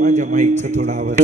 माझ्या माईकचा थोडा आवाज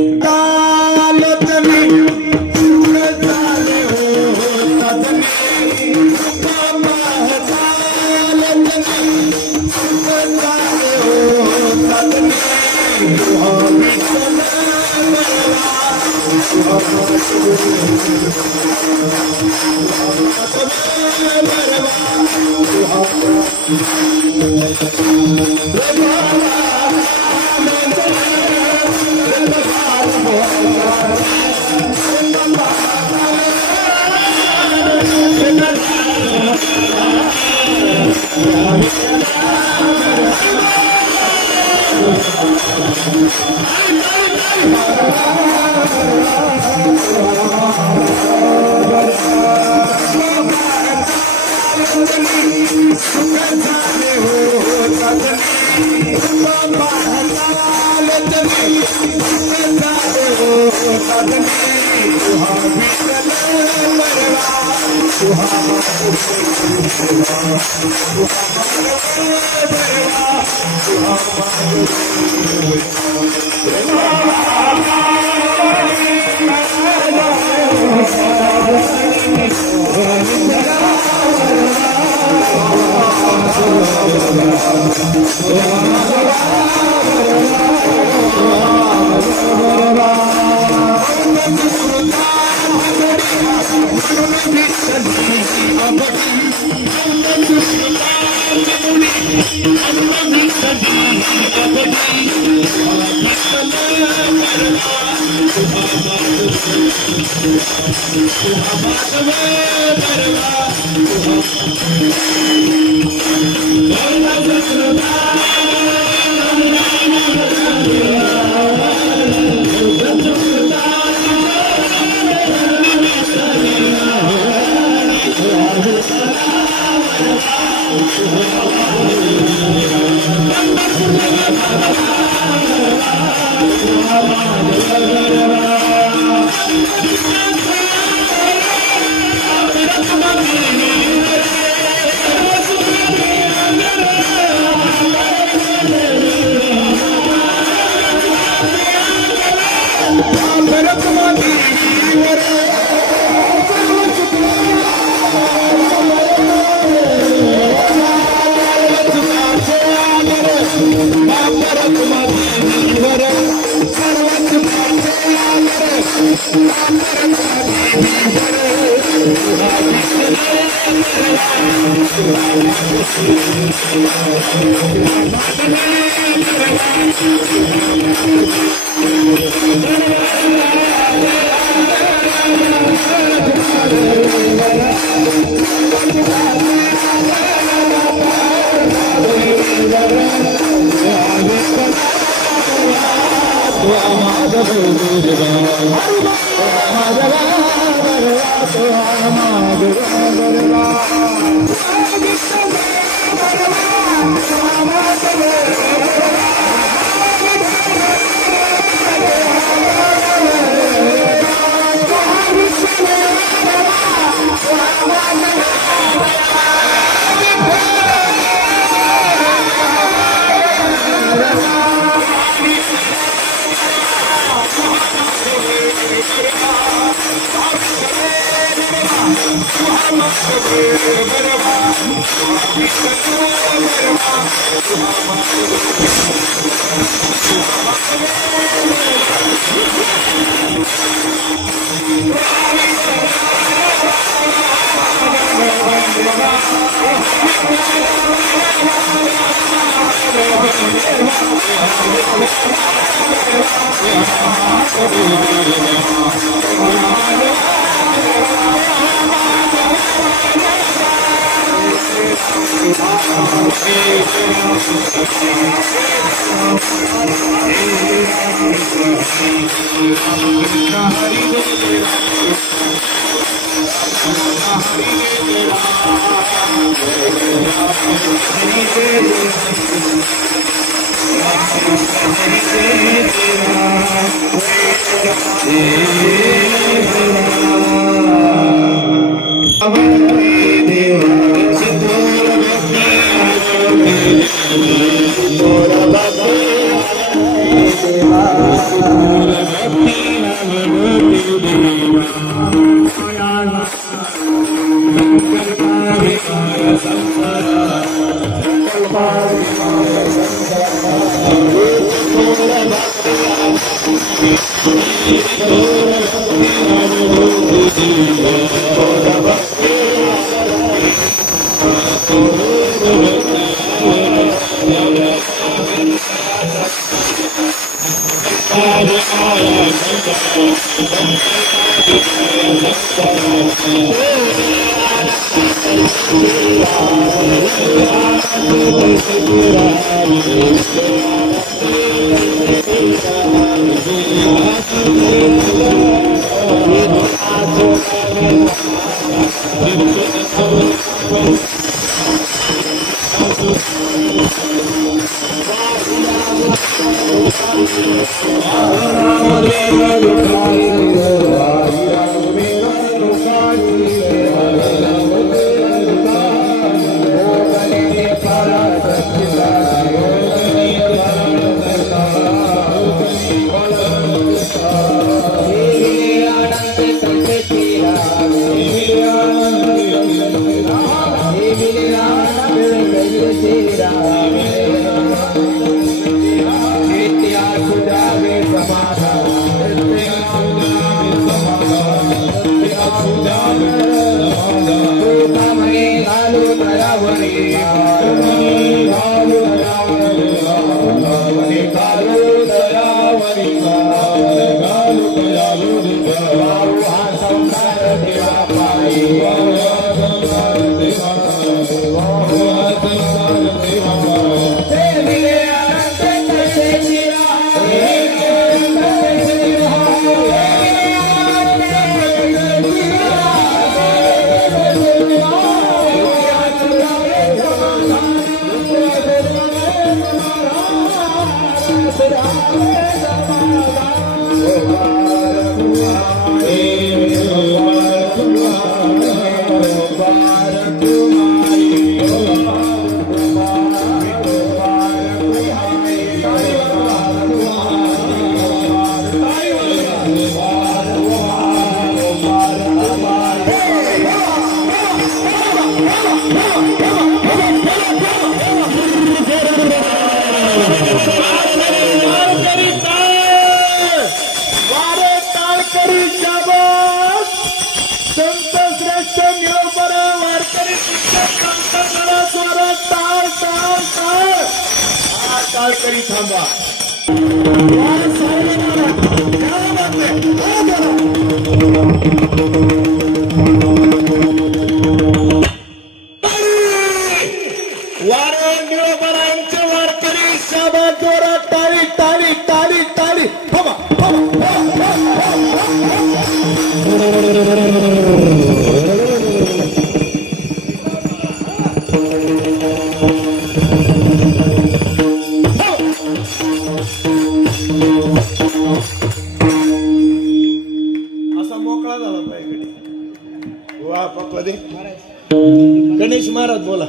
गणेश महाराज बोला.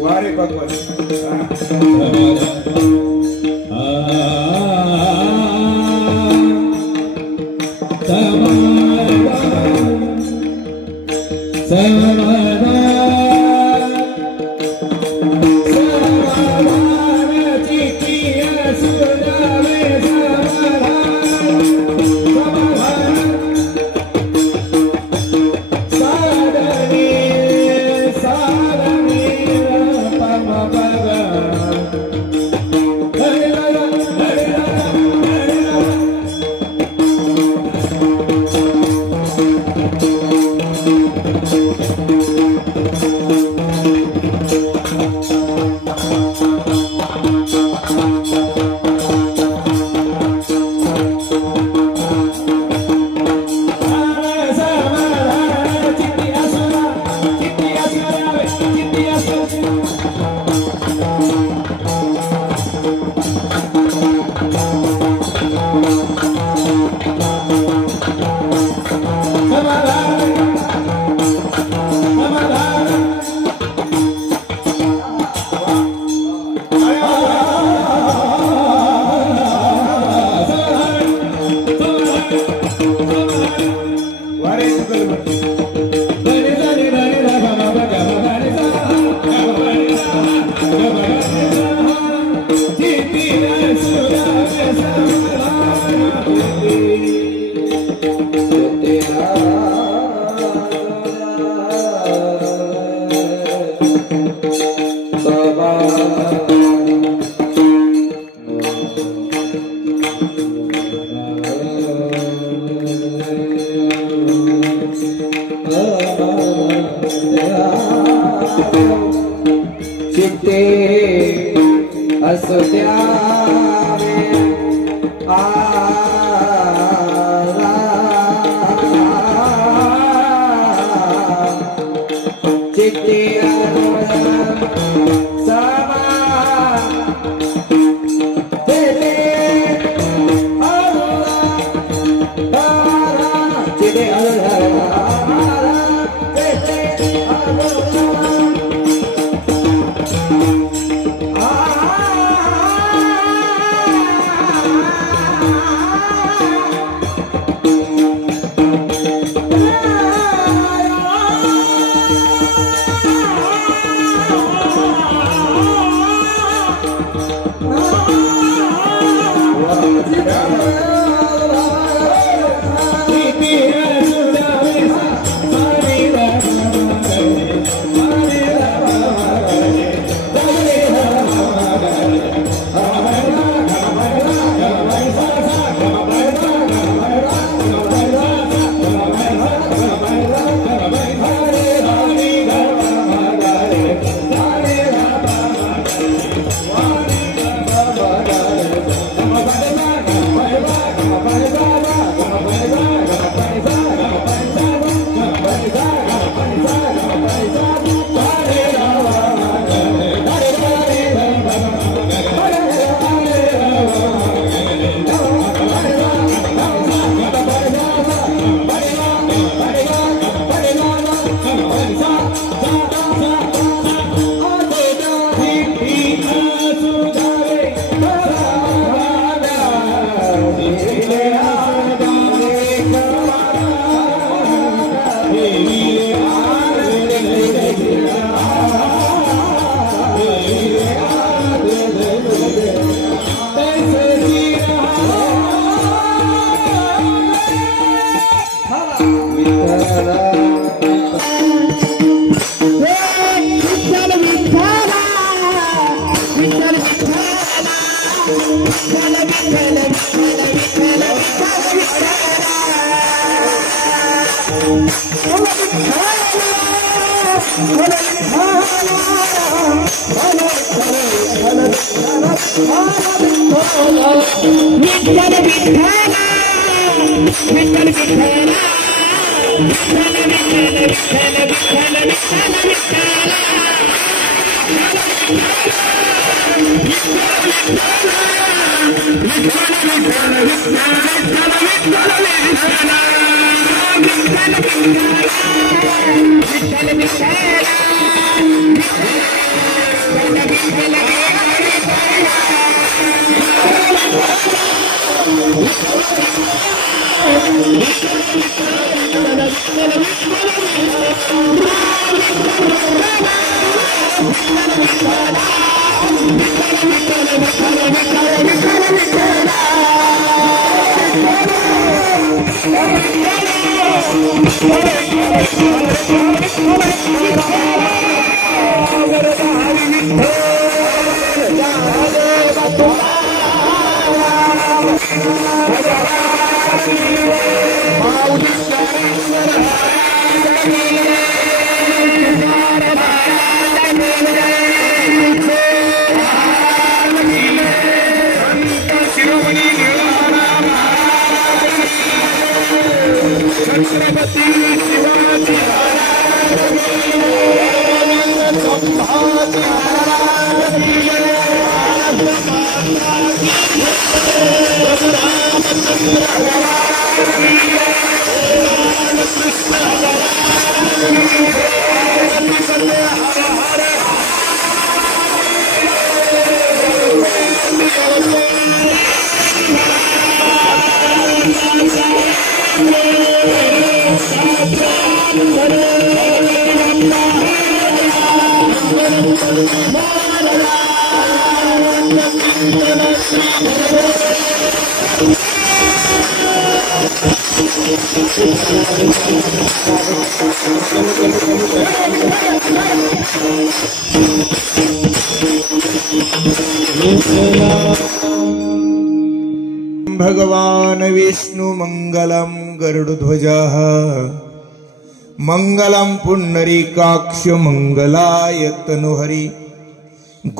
वारे भगवान चित्ते असुद्या चित्ते समा भगवान विष्णु मंगलम गरुडध्वजः मंगलम पुंडरीकाक्ष मंगलाय तनुहरि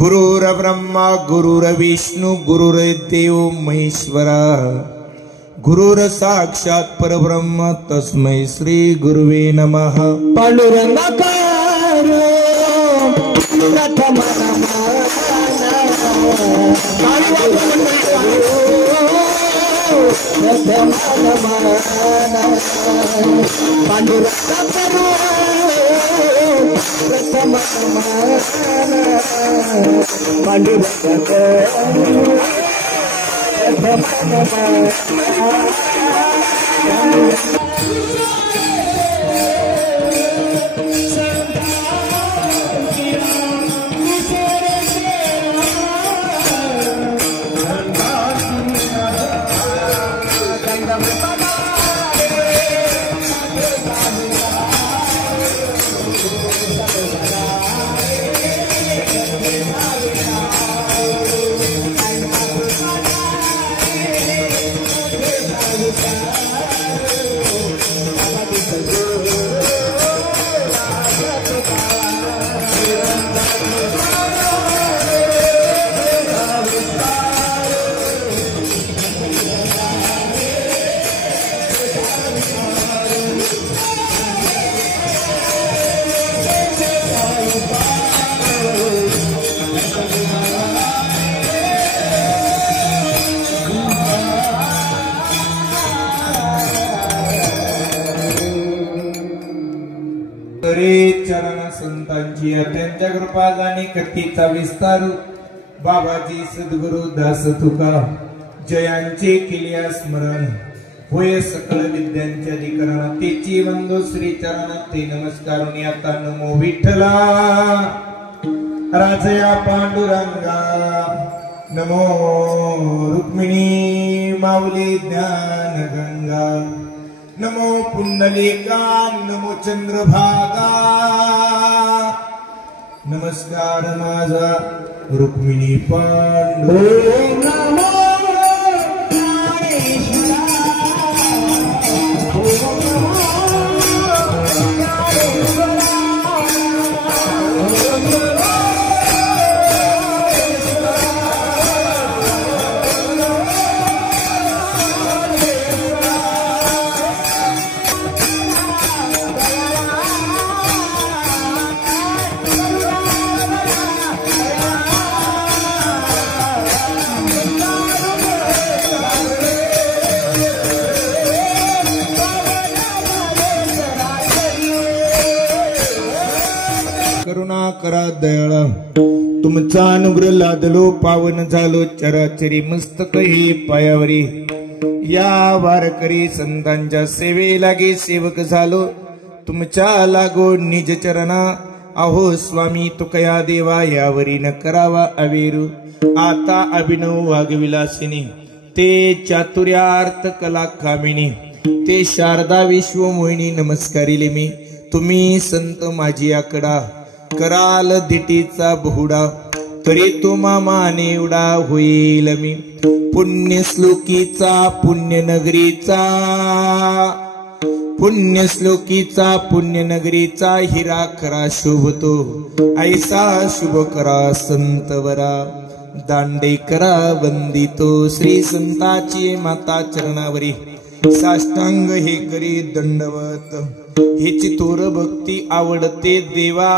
गुरुर्ब्रह्मा गुरुर्विष्णु गुरुर्देव महेश्वरा गुरुर साक्षात् परब्रह्म तस्मै श्री गुरुवे नमः। पांडुरंगाकार प्रथम चरण संतांची अत्यंत कृपा आणि कथेचा विस्तार बाबाजी सद्गुरु दास तुका जयांचे केल्या स्मरण होय सकळ विद्यांचे अधिकरण तेची वंदो श्री चरण ते नमस्कार आता नमो विठ्ठला राजया पांडुरंगा नमो रुक्मिणी माऊली ज्ञान गंगा नमो पुंडलिका नमो चंद्रभागा नमस्कार माझा रुक्मिणी पांडु नमो करुणा करा दयाळा तुमचा अनुग्रह लादलो पावन झालो चराचरी मस्तक हे पायावरी या वारकरी संतांच्या सेवे लागे सेवक झालो तुमच्या लागो निज चरणा अहो स्वामी तुकया देवा यावरी न करावा अवेरू आता अभिनव वागविलासिनी ते चातुर्यार्थ कला कामिनी ते शारदा विश्वमोहिनी नमस्कारिले मी तुम्ही संत माझी आकडा कराल दिटीचा बहुडा तरी तो माने एवढा होईल मी पुण्य श्लोकीचा पुण्यनगरीचा पुण्यनगरीचा हिरा करा शोभतो ऐसा शुभ करा संतवरा दांडे करा वंदितो श्री संताची माता चरणावरी साष्टांग हे करी दंडवत हेची थोर भक्ती आवडते देवा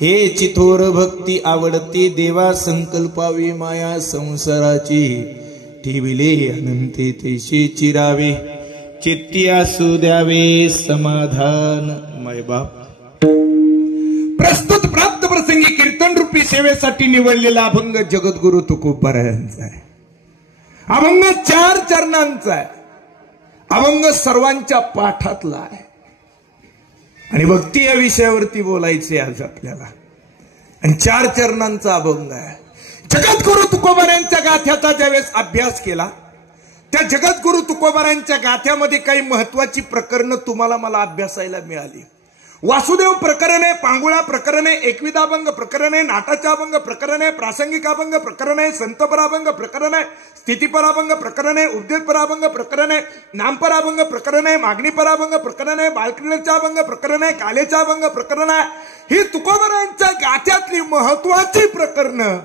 हेची थोर भक्ती आवडते देवा संकल्पावी माया संसाराची ठेविले अनंते तेशी चिरावे चित्ती असू द्यावे समाधान माय बाप प्रस्तुत प्राप्त प्रसंगी कीर्तन रूपी सेवेसाठी निवडलेला अभंग जगद्गुरु तुकोबारायांचा आहे अभंग 4 चरणांचा आहे अभंग सर्वांच्या पाठातला आहे आणि भक्ती या विषयावरती बोलायचे आज आपल्याला आणि 4 चरणांचा अभंग आहे जगद्गुरु तुकोबारायांच्या गाथ्याचा ज्यावेळेस अभ्यास केला त्या जगद्गुरु तुकोबारायांच्या गाथ्यामध्ये काही महत्वाची प्रकरणं तुम्हाला मला अभ्यासायला मिळाली वासुदेव प्रकरणे पांगुळा प्रकरणे एकविधाभंग प्रकरणे नाटाचा अभंग प्रकरणे प्रासंगिक अभंग प्रकरणे संतपराभंग प्रकरणे स्थितीपराभंग प्रकरणे उपदेशपराभंग प्रकरणे नामपराभंग प्रकरणे मागणीपराभंग प्रकरणे बालक्रीडेचा अभंग प्रकरणे कालेचा अभंग प्रकरणे ही तुकोबारायांच्या गाथ्यातली महत्वाची प्रकरणं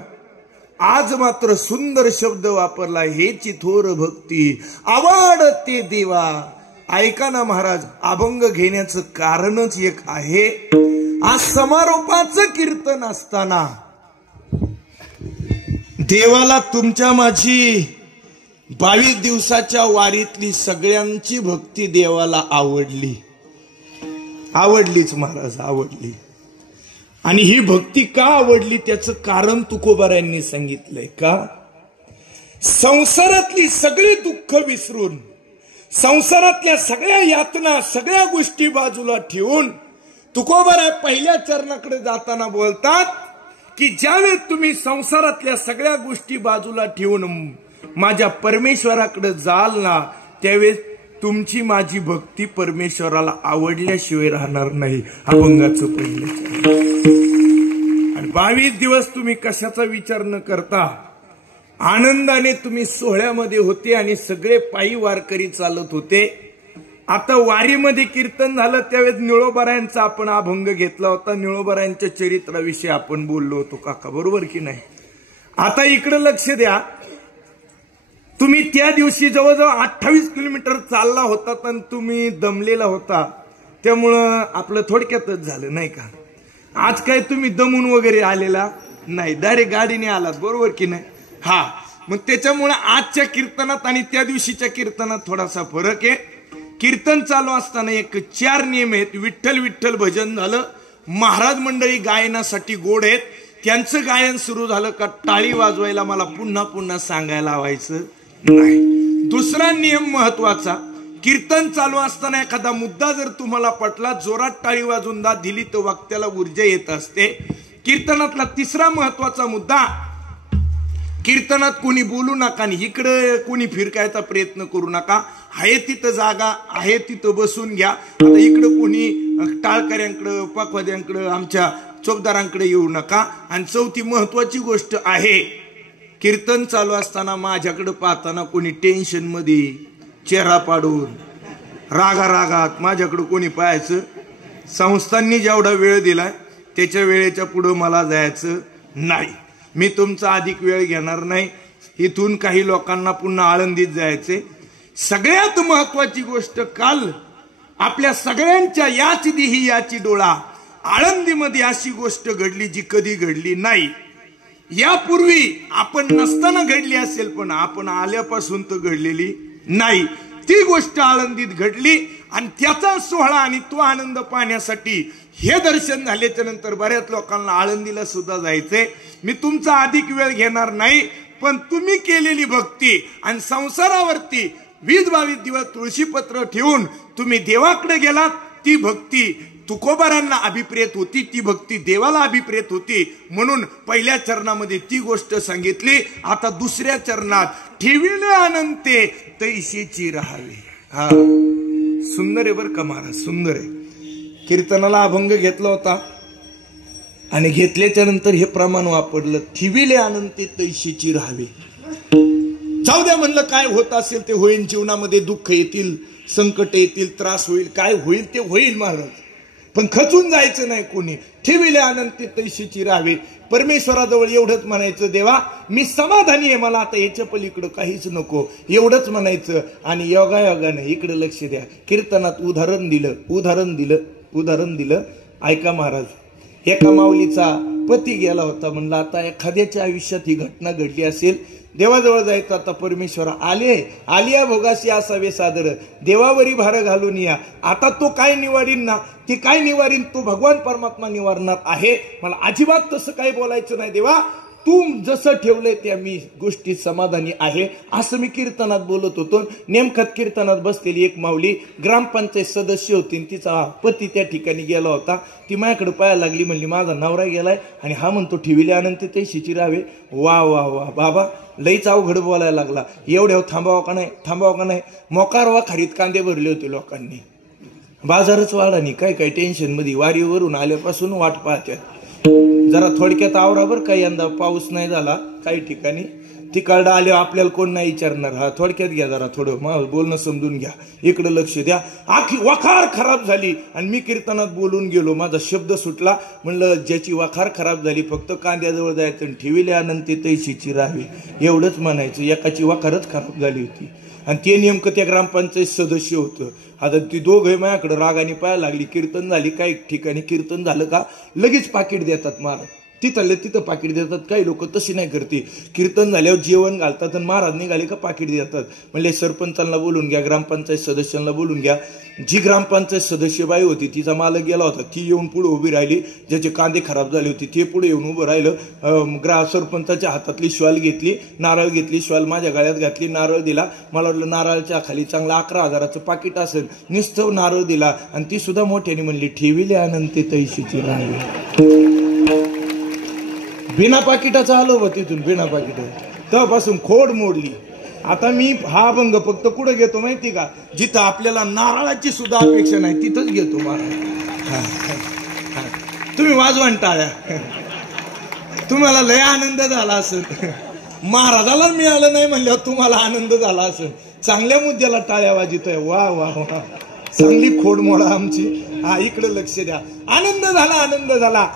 आज मात्र सुंदर शब्द वापरला हेची थोर भक्ती आवडते देवा ऐका ना महाराज अभंग घेण्याचं कारणच एक आहे आज समारोपाचं कीर्तन असताना देवाला तुमच्या माझी 22 दिवसाच्या वारीतली सगळ्यांची भक्ती देवाला आवडलीच महाराज आवडली आणि ही भक्ती का आवडली त्याचं कारण तुकोबारायांनी सांगितलंय का संसारातली सगळी दुःख विसरून संसारातल्या सगळ्या यातना सगळ्या गोष्टी बाजूला ठेवून तुकोबाराय पहिल्या चरणाकडे जाताना बोलतात की ज्यावेळेस तुम्ही संसारातल्या सगळ्या गोष्टी बाजूला ठेवून माझ्या परमेश्वराकडे जाल ना त्यावेळेस तुमची माझी भक्ती परमेश्वराला आवडल्याशिवाय राहणार नाही अभंगाचं पहिलं आणि 22 दिवस तुम्ही कशाचा विचार न करता आनंदाने तुम्ही सोहळ्यामध्ये होते आणि सगळे पायी वारकरी चालत होते आता वारीमध्ये कीर्तन झालं त्यावेळेस निळोबारायांचा आपण अभंग घेतला होता निळोबारायांच्या चरित्राविषयी आपण बोललो होतो काका बरोबर की नाही आता इकडे लक्ष द्या तुम्ही त्या दिवशी जवळजवळ 28 किलोमीटर चालला होता तर तुम्ही दमलेला होता त्यामुळं आपलं थोडक्यातच झालं नाही का आज काय तुम्ही दमून वगैरे आलेला नाही डायरेक्ट गाडीने आलात बरोबर की नाही हा मग त्याच्यामुळे आजच्या कीर्तनात आणि त्या दिवशीच्या कीर्तनात थोडासा फरक आहे कीर्तन चालू असताना एक 4 नियम आहेत विठ्ठल विठ्ठल भजन झालं महाराज मंडळी गायनासाठी गोड आहेत त्यांचं गायन सुरू झालं का टाळी वाजवायला मला पुन्हा पुन्हा सांगायला लावायचं नाही दुसरा नियम महत्वाचा कीर्तन चालू असताना एखादा मुद्दा जर तुम्हाला पटला जोरात टाळी वाजून दिली तर वक्त्याला ऊर्जा येत असते कीर्तनातला तिसरा महत्वाचा मुद्दा कीर्तनात कोणी बोलू नका आणि इकडे कोणी फिरकायचा प्रयत्न करू नका आहे तिथं जागा आहे तिथं बसून घ्या आता इकडे कोणी टाळकऱ्यांकडे पकवाद्यांकडे आमच्या चौकदारांकडे येऊ नका आणि चौथी महत्वाची गोष्ट आहे कीर्तन चालू असताना माझ्याकडे पाहताना कोणी टेन्शन मध्ये चेहरा पाडून रागात माझ्याकडे कोणी पाहायचं संस्थांनी जेवढा वेळ दिलाय त्याच्या वेळेच्या पुढे मला जायचं नाही मी तुमचा अधिक वेळ घेणार नाही इथून काही लोकांना पुन्हा आळंदीत जायचे सगळ्यात महत्वाची गोष्ट काल आपल्या सगळ्यांच्या याच दिही याची डोळा आळंदीमध्ये अशी गोष्ट घडली जी कधी घडली नाही यापूर्वी आपण नसताना घडली असेल पण आपण आल्यापासून तर घडलेली नाही ती गोष्ट आळंदीत घडली आणि त्याचा सोहळा आणि तो आनंद पाहण्यासाठी हे दर्शन झाल्याच्या नंतर बऱ्याच लोकांना आळंदीला सुद्धा जायचंय. मी तुमचा अधिक वेळ घेणार नाही, पण तुम्ही केलेली भक्ती आणि संसारावरती 20-22 दिवस तुळशीपत्र ठेवून तुम्ही देवाकडे गेलात, ती भक्ती तुकोबारांना अभिप्रेत होती, ती भक्ती देवाला अभिप्रेत होती. म्हणून पहिल्या चरणामध्ये ती गोष्ट सांगितली. आता दुसऱ्या चरणात ठेविले अनंते तैशीची राहावे. हा सुंदर आहे बरं का महाराज, सुंदर आहे. कीर्तनाला अभंग घेतला होता आणि घेतल्याच्या नंतर हे प्रमाण वापरलं, ठेविले अनंते तैशीची राहावे. जाऊ द्या म्हणलं, काय होत असेल ते होईल. जीवनामध्ये दुःख येतील, संकट येतील, त्रास होईल, काय होईल ते होईल महाराज, पण खचून जायचं नाही कोणी. ठेविले अनंते तैशीची राहावे. परमेश्वराजवळ एवढंच म्हणायचं, देवा मी समाधानी आहे, मला आता याच्या पलीकडं काहीच नको, एवढंच म्हणायचं. आणि योगायोगाने इकडे लक्ष द्या. कीर्तनात उदाहरण दिलं. ऐका महाराज, एका माऊलीचा पती गेला होता. म्हणलं आता एखाद्याच्या आयुष्यात ही घटना घडली असेल, देवाजवळ जायचं. आता परमेश्वर आलिया भोगाशी असावे सादर, देवावरी भार घालून या. आता तो काय निवारीन ना, ती काय निवारीन, तो भगवान परमात्मा निवारणार आहे. मला अजिबात तसं काही बोलायचं नाही. देवा तू जसं ठेवलंय त्या मी गोष्टीत समाधानी आहे, असं मी कीर्तनात बोलत होतो. नेमकं कीर्तनात बसलेली एक माऊली ग्रामपंचायत सदस्य होती, तिचा पती त्या ठिकाणी गेला होता. ती माझ्याकडे पाहायला लागली, म्हणली माझा नवरा गेलाय आणि हा म्हणतो ठेविले अनंत तैशीची राहावे. वा वा वा बाबा, लईच अवघड बोलायला लागला. एवढ्या थांबावं का नाही. मोकारवा खरीत कांदे भरले होते लोकांनी, बाजारच वाढा नाही. काय टेन्शन मध्ये वारीवरून आल्यापासून वाट पाहत्यात. जरा थोडक्यात आवरावर काही यंदा पाऊस नाही झाला काही ठिकाणी, तिकडं आले आपल्याला कोण नाही विचारणार. हा थोडक्यात घ्या, जरा थोडं बोलणं समजून घ्या, इकडे लक्ष द्या. आखी वखार खराब झाली आणि मी कीर्तनात बोलून गेलो, माझा शब्द सुटला. म्हणलं ज्याची वखार खराब झाली फक्त कांद्याजवळ जायचं आणि ठेविले अनंते तैशीची राहावी एवढंच म्हणायचं. एकाची वखारच खराब झाली होती आणि ते नेमकं त्या ग्रामपंचायत सदस्य होतं. आता ती दोघे माझ्याकडे रागाने पाहायला लागली. कीर्तन झाली, काही ठिकाणी कीर्तन झालं का लगेच पाकिट देतात महाराज, तिथं पाकिट देतात. काही लोक तशी नाही करते, कीर्तन झाल्यावर जेवण घालतात आणि महाराज निघाले का पाकिट देतात. म्हणले सरपंचांना बोलून घ्या, ग्रामपंचायत सदस्यांना बोलून घ्या. जी ग्रामपंचायत सदस्य बाई होती तिचा मालक गेला होता, ती येऊन पुढे उभी राहिली. ज्याचे कांदे खराब झाले होते ते पुढे येऊन उभं राहिलं. सरपंचाच्या हातातली श्वाल घेतली, नारळ घेतली, श्वाल माझ्या गळ्यात घातली, नारळ दिला. मला वाटलं नारळाच्या खाली चांगला 11,000चं पाकिट असेल, नुसतं नारळ दिला आणि ती सुद्धा मोठ्याने म्हणली ठेविले अनंते तैशीची राहावे. बिना पाकिटाचं आलो बा तिथून, बिना पाकिट. तेव्हापासून खोड मोडली. आता मी हा अभंग फक्त कुठं घेतो माहिती का, जिथं आपल्याला नारळाची सुद्धा अपेक्षा नाही तिथंच घेतो महाराज. तुम्ही वाजवान टाळ्या, तुम्हाला लय आनंद झाला असेल. महाराजाला मिळालं नाही म्हणल्यावर तुम्हाला आनंद झाला असेल. चांगल्या मुद्द्याला टाळ्या वाजितोय. वा वा वा, चांगली खोड मोडा आमची. हा इकडे लक्ष द्या. आनंद झाला.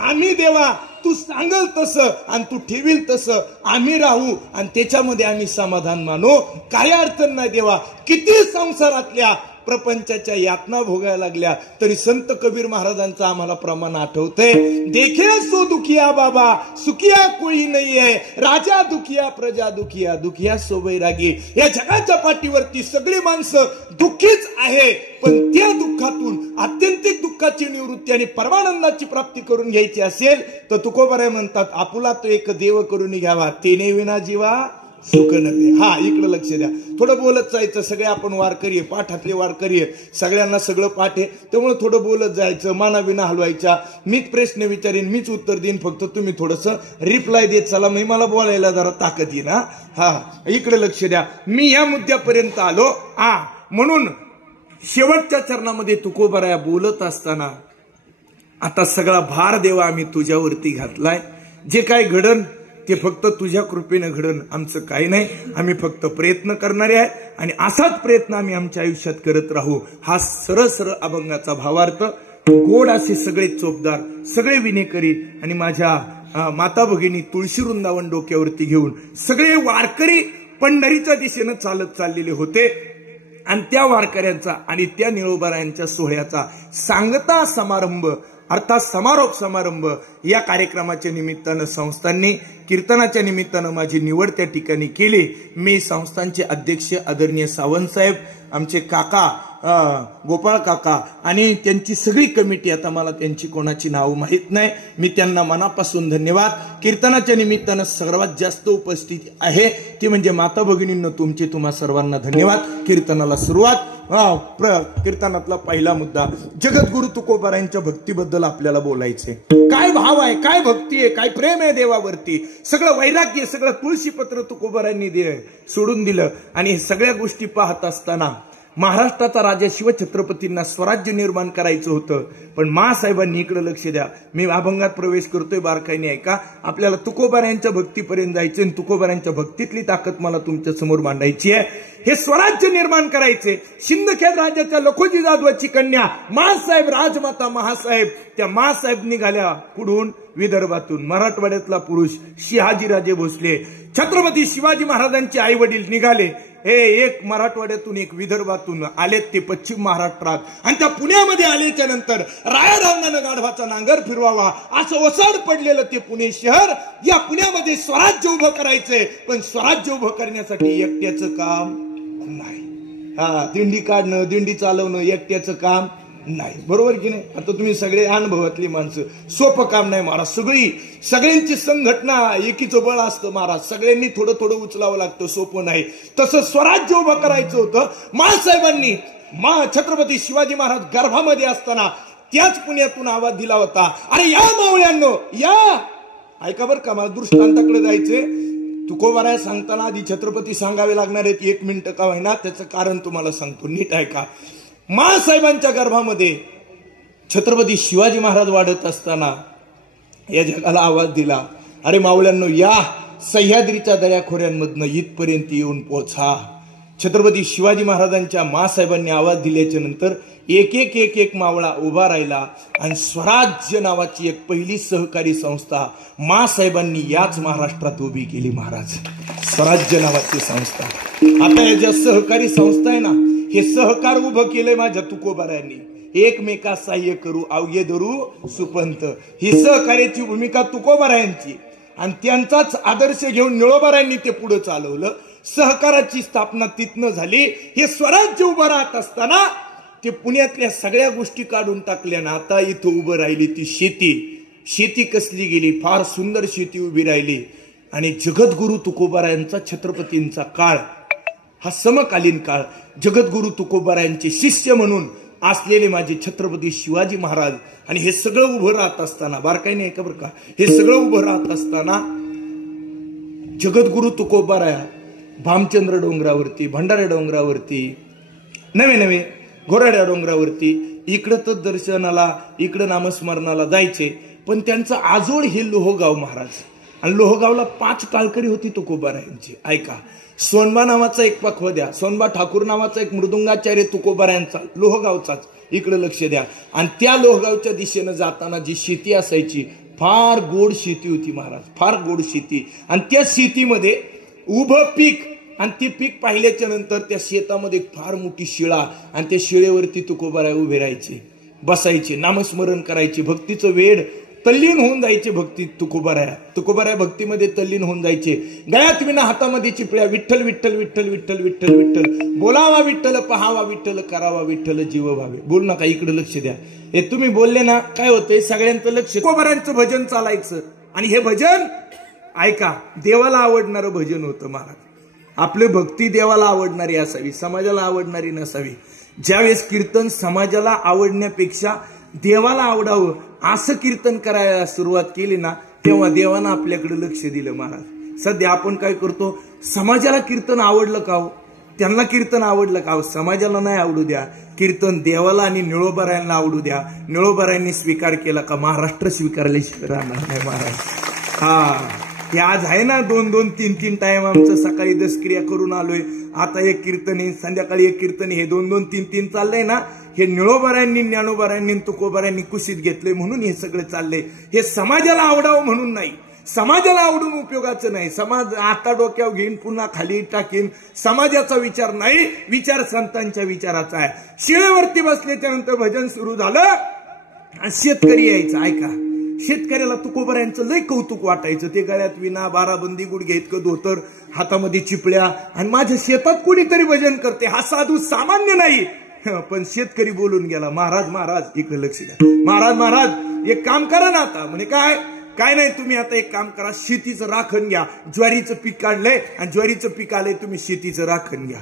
आम्ही देवा तू सांगल तसं आणि तू ठेवील तसं आम्ही राहू आणि त्याच्यामध्ये आम्ही समाधान मानू. काही अडचण नाही देवा. किती संसारातल्या प्रपंचाच्या यातना भोगायला लागल्या तरी संत कबीर महाराजांचं आम्हाला प्रमाण आठवतंय. देखे सो दुखिया बाबा सुखिया कोई नाही आहे, राजा दुखिया प्रजा दुखिया, दुखिया सो बैरागी. या जगाच्या पाठीवरती सगळी माणसं दुःखीच आहे, पण त्या दुःखातून आत्यंतिक दुःखाची निवृत्ती आणि परमानंदाची प्राप्ती करून घ्यायची असेल तर तुकोबाराय म्हणतात, आपुला तो एक देव करून घ्यावा, तेने विना जीवा सुख नव्हे. हा इकडे लक्ष द्या. थोडं बोलत जायचं. सगळे आपण वारकरी आहे, पाठातले वारकरी आहे, सगळ्यांना सगळं पाठ आहे, त्यामुळे थोडं बोलत जायचं. मानाविना हलवायच्या. मीच प्रश्न विचारीन, मीच उत्तर देईन, फक्त तुम्ही थोडस रिप्लाय देत चला, मी मला बोलायला जरा ताकद येईन. हा इकडे लक्ष द्या. मी या मुद्द्यापर्यंत आलो. म्हणून शेवटच्या चरणामध्ये तुकोबाराया बोलत असताना आता सगळा भार देवा आम्ही तुझ्यावरती घातलाय. जे काय घडन ते फक्त तुझ्या कृपेनं घडन, आमचं काही नाही. आम्ही फक्त प्रयत्न करणारे आहे आणि असाच प्रयत्न आम्ही आमच्या आयुष्यात करत राहू. हा सरळ अभंगाचा भावार्थ. गोड असे सगळे चोपदार, सगळे विनेकरी आणि माझ्या माता भगिनी तुळशी वृंदावन डोक्यावरती घेऊन सगळे वारकरी पंढरीच्या दिशेनं चालत चाललेले होते. आणि त्या वारकऱ्यांचा आणि त्या निळोबारायांच्या सोहळ्याचा सांगता समारंभ अर्थात समारोप समारंभ या कार्यक्रमाच्या निमित्तानं संस्थांनी कीर्तनाच्या निमित्तानं माझी निवड त्या ठिकाणी केली. मी संस्थांचे अध्यक्ष आदरणीय सावंत साहेब, आमचे काका गोपाळ काका आणि त्यांची सगळी कमिटी, आता मला त्यांची कोणाची नाव माहीत नाही, मी त्यांना मनापासून धन्यवाद. कीर्तनाच्या निमित्तानं सर्वात जास्त उपस्थिती आहे ती म्हणजे माता भगिनींना तुमचे तुम्हा सर्वांना धन्यवाद. कीर्तनाला सुरुवात. कीर्तनातला पहिला मुद्दा, जगद्गुरु तुकोबारायांच्या भक्तीबद्दल आपल्याला बोलायचे. काय भाव आहे, काय भक्ती आहे, काय प्रेम आहे देवावरती. सगळं वैराग्य, सगळं तुळशीपत्र तुकोबारायांनी सोडून दिलं. आणि सगळ्या गोष्टी पाहत असताना महाराष्ट्राचा राजा शिवछत्रपतींना स्वराज्य निर्माण करायचं होतं, पण मासाहेबांनी इकडे लक्ष द्या. मी अभंगात प्रवेश करतोय, बारकाईने ऐका. आपल्याला तुकोबारायांच्या भक्तीपर्यंत जायचं आणि तुकोबारायांच्या भक्तीतली ताकद मला तुमच्या समोर मांडायची आहे. हे स्वराज्य निर्माण करायचे. सिंदखेड राजाच्या लखोजी जाधवाची कन्या मासाहेब, राजमाता महासाहेब, त्या मासाहेब निघाल्या कुठून? विदर्भातून. मराठवाड्यातला पुरुष शहाजीराजे भोसले, छत्रपती शिवाजी महाराजांचे आई वडील निघाले. हे एक मराठवाड्यातून, एक विदर्भातून आलेत ते पश्चिम महाराष्ट्रात. आणि त्या पुण्यामध्ये आल्याच्या नंतर रायारावणानं गाढवाचा नांगर फिरवावा असं ओसाड पडलेलं ते पुणे शहर. या पुण्यामध्ये स्वराज्य उभं करायचंय, पण स्वराज्य उभं करण्यासाठी एकट्याचं काम नाही. दिंडी काढणं, दिंडी चालवणं एकट्याचं काम नाही. बरोबर की नाही? आता तुम्ही सगळे अनुभवातली माणसं, सोपं काम नाही महाराज. सगळ्यांची संघटना, एकीचं बळ असतं महाराज. सगळ्यांनी थोडं थोडं उचलावं लागतं, सोपं नाही. तसं स्वराज्य उभं करायचं होतं. मासाहेबांनी छत्रपती शिवाजी महाराज गर्भामध्ये असताना त्याच पुण्यातून आवाज दिला होता, अरे या मावळ्यांनो या. ऐका बरं का, मला दृष्टांताकडे जायचंय. तुकोबाराया सांगताना आधी छत्रपती सांगावे लागणार आहेत, 1 मिनिट का होईना. त्याचं कारण तुम्हाला सांगतो, नीट ऐका. मासाहेबांच्या गर्भामध्ये छत्रपती शिवाजी महाराज वाढत असताना या जगाला आवाज दिला, अरे मावळ्यांनो या, सह्याद्रीच्या दऱ्याखोऱ्यांमधनं इथपर्यंत येऊन पोचा. छत्रपती शिवाजी महाराजांच्या मासाहेबांनी आवाज दिल्याच्या नंतर एक एक मावळा उभा राहिला आणि स्वराज्य नावाची एक पहिली सहकारी संस्था मासाहेबांनी याच महाराष्ट्रात उभी केली. महाराज, स्वराज्य नावाची संस्था. आता या ज्या सहकारी संस्था आहे ना, हे सहकार उभं केलंय माझ्या तुकोबारायांनी. एकमेका सहाय्य करू अवघे धरू सुपंत, ही सहकार्याची भूमिका तुकोबारायांची. आणि त्यांचाच आदर्श घेऊन निळोबारायांनी ते पुढे चालवलं. सहकाराची स्थापना तिथनं झाली. हे स्वराज्य उभं राहत असताना ते पुण्यातल्या सगळ्या गोष्टी काढून टाकल्या ना. आता इथं उभं राहिली ती शेती. शेती कसली गेली? फार सुंदर शेती उभी राहिली. आणि जगद्गुरु तुकोबारायांचा, छत्रपतींचा काळ हा समकालीन काळ. जगद्गुरु तुकोबारायांचे शिष्य म्हणून असलेले माझे छत्रपती शिवाजी महाराज. आणि हे सगळं उभं राहत असताना, बारकाईने ऐका बरं का, हे सगळं उभं राहत असताना जगद्गुरु तुकोबाराया भामचंद्र डोंगरावरती, भंडारा डोंगरावरती, नवे घोराड्या डोंगरावरती इकडं तर दर्शनाला, इकडं नामस्मरणाला जायचे. पण त्यांचं आजोळ हे लोहगाव महाराज. आणि लोहगावला 5 टाळकरी होती तुकोबारायांची. ऐका, सोनबा नावाचा एक पखवद्या, सोनबा ठाकूर नावाचा एक मृदुंगाचार्य तुकोबारायांचा, लोहगावचाच. इकडे लक्ष द्या. आणि त्या लोहगावच्या दिशेनं जाताना जी शेती असायची, फार गोड शेती होती महाराज, फार गोड शेती. आणि त्या शेतीमध्ये उभं पीक, आणि ते पीक पाहिल्याच्या नंतर त्या शेतामध्ये फार मोठी शिळा, आणि त्या शिळेवरती तुकोबाराय उभे राहायचे, बसायचे, नामस्मरण करायचे, भक्तीचं वेड तल्लीन होऊन जायचे. भक्ती तुकोबाराया भक्तीमध्ये तल्लीन होऊन जायचे. गळ्यात विना हातामध्ये चिपळ्या, विठ्ठल विठ्ठल विठ्ठल विठ्ठल विठ्ठल विठ्ठल, बोलावा विठ्ठल, पहावा विठ्ठल, करावा विठ्ठल, जीव भावे. बोल नका, इकडे लक्ष द्या. हे तुम्ही बोलले ना, काय होतंय, सगळ्यांचं लक्ष. तुकोबारायांचं भजन चालायचं. आणि हे भजन ऐका, देवाला आवडणारं भजन होतं महाराज. आपली भक्ती देवाला आवडणारी असावी, समाजाला आवडणारी नसावी. ज्यावेळेस कीर्तन समाजाला आवडण्यापेक्षा देवाला आवडावं असं कीर्तन करायला सुरुवात केली ना, तेव्हा देवानं आपल्याकडे लक्ष दिलं महाराज. सध्या आपण काय करतो, समाजाला कीर्तन आवडलं का हो, त्यांना कीर्तन आवडलं का हो, समाजाला नाही आवडू द्या. कीर्तन देवाला आणि निळोबारायांना आवडू द्या. निळोबारायांनी स्वीकार केला का महाराष्ट्र स्वीकारल्याशिवाय राहणार नाही महाराज. हे आज आहे ना 2-2, 3-3 टाइम आमचं सकाळी 10 क्रिया करून आलोय. आता एक कीर्तन आहे, संध्याकाळी एक कीर्तन, हे 2-2, 3-3 चाललंय ना. हे निळोबारायांनी, ज्ञानोबारायांनी, तुकोबारायांनी कुशीत घेतलंय म्हणून हे सगळं चाललंय. हे समाजाला आवडावं म्हणून नाही, समाजाला आवडून उपयोगाचं नाही. समाज आता डोक्यावर घेईन, पुन्हा खाली टाकीन, समाजाचा विचार नाही, विचार संतांच्या विचाराचा आहे. शिळेवरती बसल्याच्या नंतर भजन सुरू झालं. शेतकरी यायचा. ऐका, शेतकऱ्याला तुकोबारायांचं लय कौतुक वाटायचं. ते गळ्यात विना, बाराबंदी, गुडघे इतकं धोतर, हातामध्ये चिपळ्या, आणि माझ्या शेतात कोणीतरी भजन करते. हा साधू सामान्य नाही, पण शेतकरी बोलून गेला, महाराज महाराज इकडे लक्ष द्या, महाराज महाराज एक काम करा ना आता. म्हणे काय काय नाही, तुम्ही आता एक काम करा, शेतीचं राखण घ्या. ज्वारीचं पीक काढलंय आणि ज्वारीचं पीक आलंय, तुम्ही शेतीचं राखण घ्या.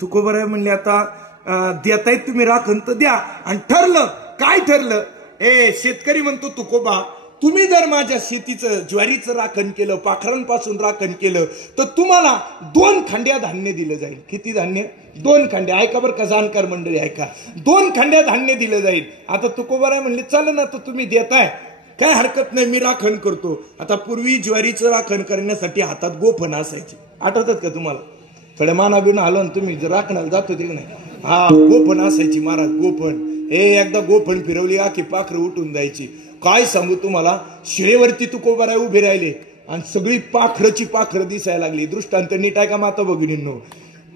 तुकोबाराय म्हणले आता देताय तुम्ही राखण तर द्या. आणि ठरलं काय ठरलं? शेतकरी म्हणतो तुकोबा, तुम्ही जर माझ्या शेतीचं ज्वारीचं राखण केलं, पाखरांपासून राखण केलं, तर तुम्हाला 2 खंड्या धान्य दिलं जाईल. किती धान्य? 2 खंड्या. ऐका बरं का जाणकार मंडळी, ऐका, 2 खंड्या धान्य दिलं जाईल. आता तुकोबाराय म्हणले चालेल ना, तर तुम्ही देताय, काय हरकत नाही, मी राखण करतो. आता पूर्वी ज्वारीचं राखण करण्यासाठी हातात गोफण असायची, आठवतात का तुम्हाला? थोड्या मानाबिना आलो ना तुम्ही, जर राखणाला जातो ते नाही, हा गोफण असायची महाराज, गोफण. एकदा गोफण फिरवली आखी पाखरं उठून जायची. काय सांगू तुम्हाला, शिळेवरती तुकोबाराय उभे राहिले आणि सगळी पाखरची पाखरं दिसायला लागली. दृष्टांत नीट आहे का माता भगिनींनो?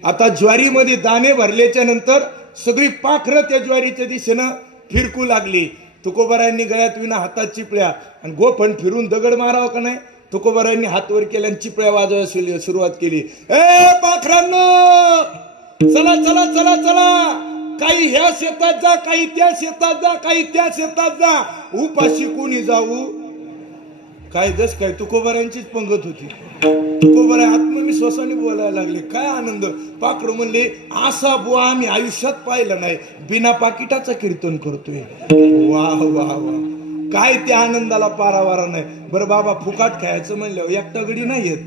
आता ज्वारीमध्ये दाणे भरल्याच्या नंतर सगळी पाखरं त्या ज्वारीच्या दिशेनं फिरकू लागली. तुकोबारायांनी गळ्यात विना हातात चिपळ्या आणि गोफण फिरून दगड मारावं का नाही? तुकोबारायांनी हात वर केल्या आणि चिपळ्या वाजवायला सुरुवात केली. पाखरांनो, चला चला चला चला, काही ह्या शेतात जा, काही त्या शेतात जा, काही त्या शेतात जा, उपाशी कोणी जाऊ. काय जस काय तुकोबारायांचीच पंगत होती. तुकोबाराय आत्मविश्वासाने बोलायला लागले, काय आनंद. पाखरू म्हणले, असा बुवा आम्ही आयुष्यात पाहिलं नाही, बिना पाकिटाचं कीर्तन करतोय. वा वा वा, काय त्या आनंदाला पारावारा नाही. बरं बाबा, फुकाट खायचं म्हणलं एकटा गडी नाही येत.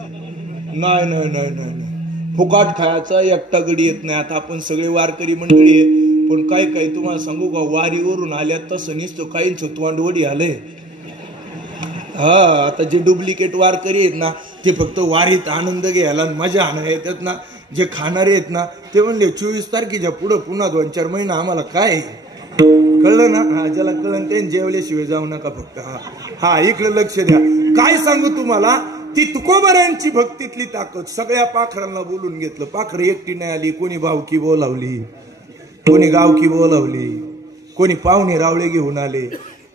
नाही नाही नाही नाही, फुकाट खायचा एकटा गडी येत नाही. आता आपण सगळे वारकरी मंडळी आहे, पण काय काय तुम्हाला सांगू का, वारीवरून आल्या तसं निसतो काहींच तोंडवडी आलंय. आता जे डुप्लिकेट वारकरी आहेत ना, ते फक्त वारीत आनंद घ्यायला मजा आणायला येतात ना. जे खाणारे आहेत ना, ते म्हणले 24 तारखेच्या पुढं पुन्हा 2-4 महिना आम्हाला काय कळलं ना. हा, ज्याला कळलं ते जेवल्याशिवाय जाऊ नका फक्त. हा इकडे लक्ष द्या. काय सांगू तुम्हाला, ती तुकोबारायांची भक्तीतली ताकद. सगळ्या पाखरांना बोलून घेतलं. पाखरं एकटी नाही आली, कोणी भावकी बोलावली, कोणी गावकी बोलावली, कोणी पाहुणे रावळे घेऊन आले.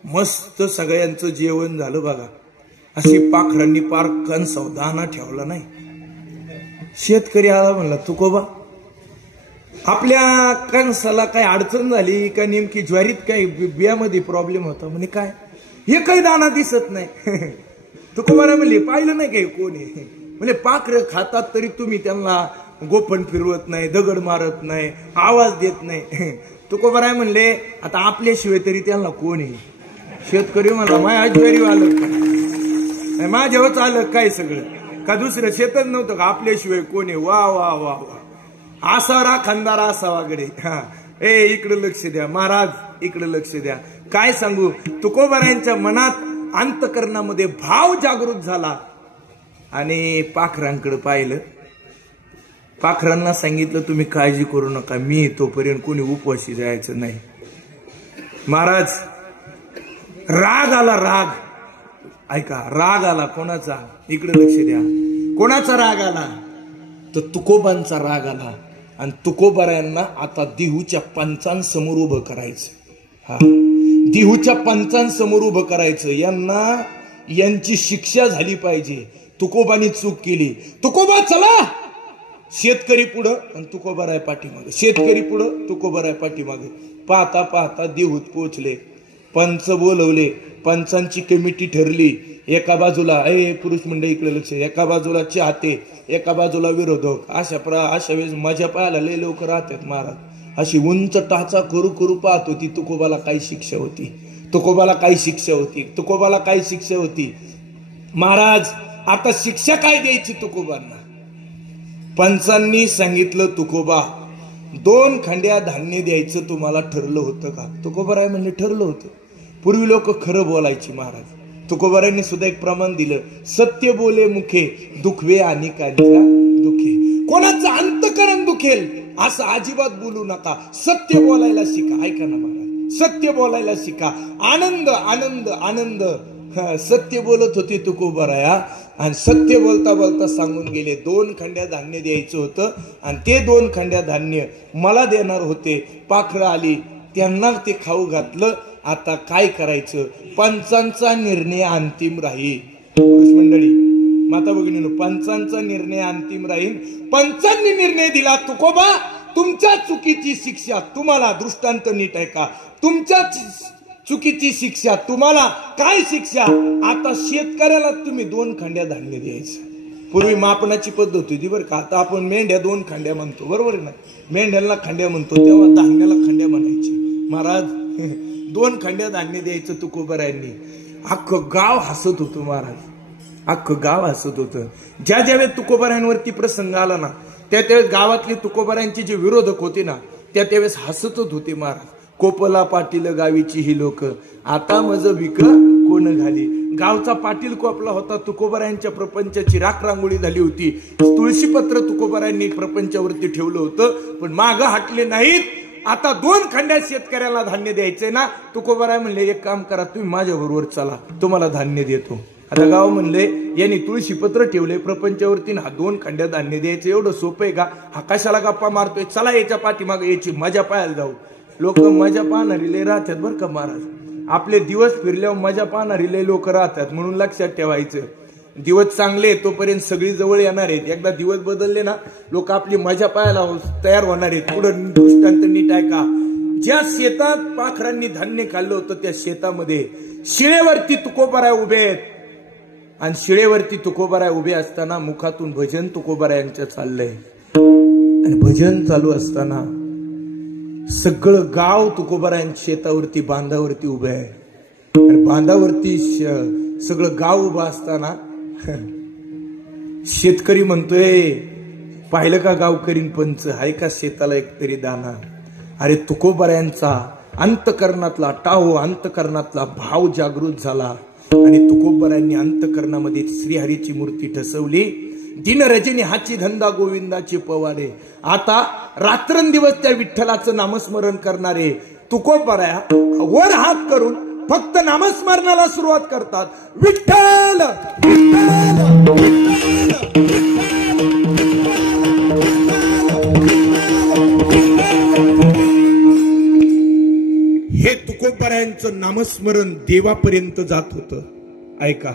मस्त सगळ्यांचं जेवण झालं बघा. अशी पाखरांनी पार कणसाव दाना ठेवला नाही. शेतकरी आला म्हणला, तुकोबा आपल्या कणसाला काय अडचण झाली का? नेमकी ज्वारीत काही बियामध्ये प्रॉब्लेम होता? म्हणे काय, हे काही दाना दिसत नाही. तुकोबाराय म्हणले, पाहिलं नाही काही कोणी? म्हणजे पाखरं खातात तरी तुम्ही त्यांना गोफण फिरवत नाही, दगड मारत नाही, आवाज देत नाही. तुकोबाराय म्हणले, आता आपल्याशिवाय तरी त्यांना कोण आहे? शेतकरी म्हणला, माझ्या ज्वारी आलं, माझ्यावरच आलं काय सगळं, का दुसरं शेतच नव्हतं का? आपल्याशिवाय कोण आहे? वा वा वा वा, असावा खानदार असावा गडे. हा, इकडे लक्ष द्या महाराज, इकडे लक्ष द्या. काय सांगू, तुकोबारायांच्या मनात अंतकरणामध्ये भाव जागृत झाला आणि पाखरांकडे पाहिलं. पाखरांना सांगितलं, तुम्ही काळजी करू नका, मी तोपर्यंत कोणी उपवासी जायचं नाही. महाराज, राग आला, राग. ऐका, राग आला कोणाचा? इकडे लक्ष द्या. कोणाचा राग आला? तर तुकोबांचा राग आला. आणि तुकोबारायांना आता देहूच्या पंचांसमोर उभं करायचं. हा, देहूच्या पंचांसमोर उभं करायचं. यांची शिक्षा झाली पाहिजे. तुकोबांनी चूक केली. तुकोबा चला. शेतकरी पुढं आणि तुकोबाराय पाठीमागे, शेतकरी पुढं, तुकोबाराय पाठीमागे. पाहता पाहता देहूत पोहोचले. पंच बोलवले, पंचांची कमिटी ठरली. एका बाजूला पुरुष मंडळी इकडे लक्ष, एका बाजूला चाहते, एका बाजूला विरोधक. अशा वेळेस मजा पाहायला लय लोक राहतात महाराज. अशी उंच टाचा करू करू पाहत होती तुकोबाला काय शिक्षा होती, तुकोबाला काय शिक्षा होती, तुकोबाला काय शिक्षा होती. महाराज, आता शिक्षा काय द्यायची तुकोबांना? पंचांनी सांगितलं, तुकोबा 2 खंड्या धान्य द्यायचं तुम्हाला ठरलं होतं का? तुकोबाराय म्हणले, ठरलं होतं. पूर्वी लोक खरं बोलायची महाराज. तुकोबारायांनी सुद्धा एक प्रमाण दिलं, सत्य बोले मुखे दुखवे अनेकांच्या दुखे. कोणाचं अंतकरण दुखेल असं अजिबात बोलू नका. सत्य बोलायला शिका. ऐका ना महाराज, सत्य बोलायला शिका. आनंद आनंद आनंद. सत्य बोलत होते तुकोबाराया आणि सत्य बोलता बोलता सांगून गेले, 2 खंड्या धान्य द्यायचं होतं आणि ते 2 खंड्या धान्य मला देणार होते. पाखरं आली, त्यांना ते खाऊ घातलं. आता काय करायचं? पंचांचा निर्णय अंतिम राहील. पुरुष मंडळी, माता भगिनींनो, पंचांचा निर्णय अंतिम राहील. पंचांनी निर्णय दिला, तुकोबा तुमच्या चुकीची शिक्षा तुम्हाला, दृष्टांत नीट आहे का, तुमच्या चुकीची शिक्षा तुम्हाला काय शिक्षा, आता शेतकऱ्याला तुम्ही 2 खंड्या धान्य द्यायचं. पूर्वी मापनाची पद्धत होती बरं का, आता आपण मेंढ्या 2 खंड्या म्हणतो, बरोबर ना, मेंढ्याला खंड्या म्हणतो, तेव्हा धान्याला खंड्या म्हणायचे. महाराज 2 खंड्या धान्य द्यायचं तुकोबारायांनी. अख्खं गाव हसत होतं महाराज, अख्खं गाव हसत होतं. ज्या ज्यावेळेस तुकोबारायांवरती प्रसंग आला ना, त्यावेळेस गावातली तुकोबारायांची जे विरोधक होते ना, त्यावेळेस हसतच होते महाराज. कोपला पाटील गावीची ही लोक, आता मज भिक कोण घाली. गावचा पाटील कोपला होता, तुकोबारायांच्या प्रपंचाची राखरांगोळी झाली होती. तुळशीपत्र तुकोबारायांनी प्रपंचावरती ठेवलं होतं, पण माग हटले नाहीत. आता 2 खंड्या शेतकऱ्याला धान्य द्यायचंय ना, तुकोबाराय म्हणले एक काम करा, तुम्ही माझ्या बरोबर चला, तुम्हाला धान्य देतो. आता गाव म्हणले यांनी तुळशीपत्र ठेवले प्रपंचावरती, हा 2 खंड्या धान्य द्यायचं एवढं सोपं आहे का, हा कशाला गप्पा मारतोय, चला याच्या पाठीमागे याची मजा पाहायला जाऊ. लोक मजा पाहणारी लय राहतात बरं का महाराज, आपले दिवस फिरल्यावर मजा पाहणारी लय लोक राहतात, म्हणून लक्षात ठेवायचं. दिवस चांगले तोपर्यंत सगळी जवळ येणार आहेत, एकदा दिवस बदलले ना लोक आपली मजा पाहायला तयार होणार आहेत. पुढं दृष्टांत नीट आहे का, ज्या शेतात पाखरांनी धान्य खाल्लं होतं त्या शेतामध्ये शिळेवरती तुकोबाराय उभे आहेत, आणि शिळेवरती तुकोबाराय उभे असताना मुखातून भजन तुकोबारायांचं चाललंय. आणि भजन चालू असताना सगळं गाव तुकोबारायांच्या शेतावरती बांधावरती उभे आहे, आणि बांधावरती सगळं गाव उभं असताना शेतकरी म्हणतोय, पाहिलं का गावकरी पंच, आहे का शेताला एक तरी दाना. अरे तुकोबारायांचा अंतकरणातला टाहो, अंतकरणातला भाव जागृत झाला, आणि तुकोबारायांनी अंतकरणामध्ये श्रीहरीची मूर्ती ठसवली. दिन रजनी हाची धंदा गोविंदाचे पवाडे. आता रात्रंदिवस त्या विठ्ठलाचं नामस्मरण करणारे तुकोबाराया वर हात करून फक्त नामस्मरणाला सुरुवात करतात. विठ्ठल हे तुकोबारायांचं नामस्मरण देवापर्यंत जात होतं. ऐका,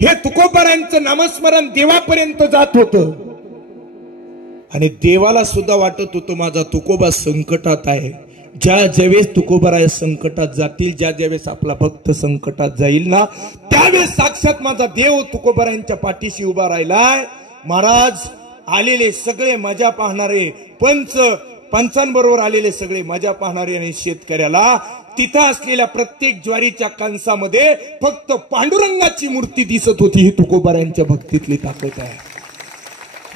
हे तुकोबारायांचं नामस्मरण देवापर्यंत जात होतं, आणि देवाला सुद्धा वाटत होतं माझा तुकोबा संकटात आहे. ज्या ज्यावेळेस तुकोबाराय संकटात जातील, ज्या ज्यावेळेस आपला भक्त संकटात जाईल ना, त्यावेळेस साक्षात माझा देव तुकोबारायांच्या पाठीशी उभा राहिलाय. महाराज आलेले सगळे मजा पाहणारे पंचांबरोबर आलेले सगळे मजा पाहणारे, आणि शेतकऱ्याला तिथं असलेल्या प्रत्येक ज्वारीच्या कणसामध्ये फक्त पांडुरंगाची मूर्ती दिसत होती. ही तुकोबारायांच्या भक्तीतली ताकद आहे,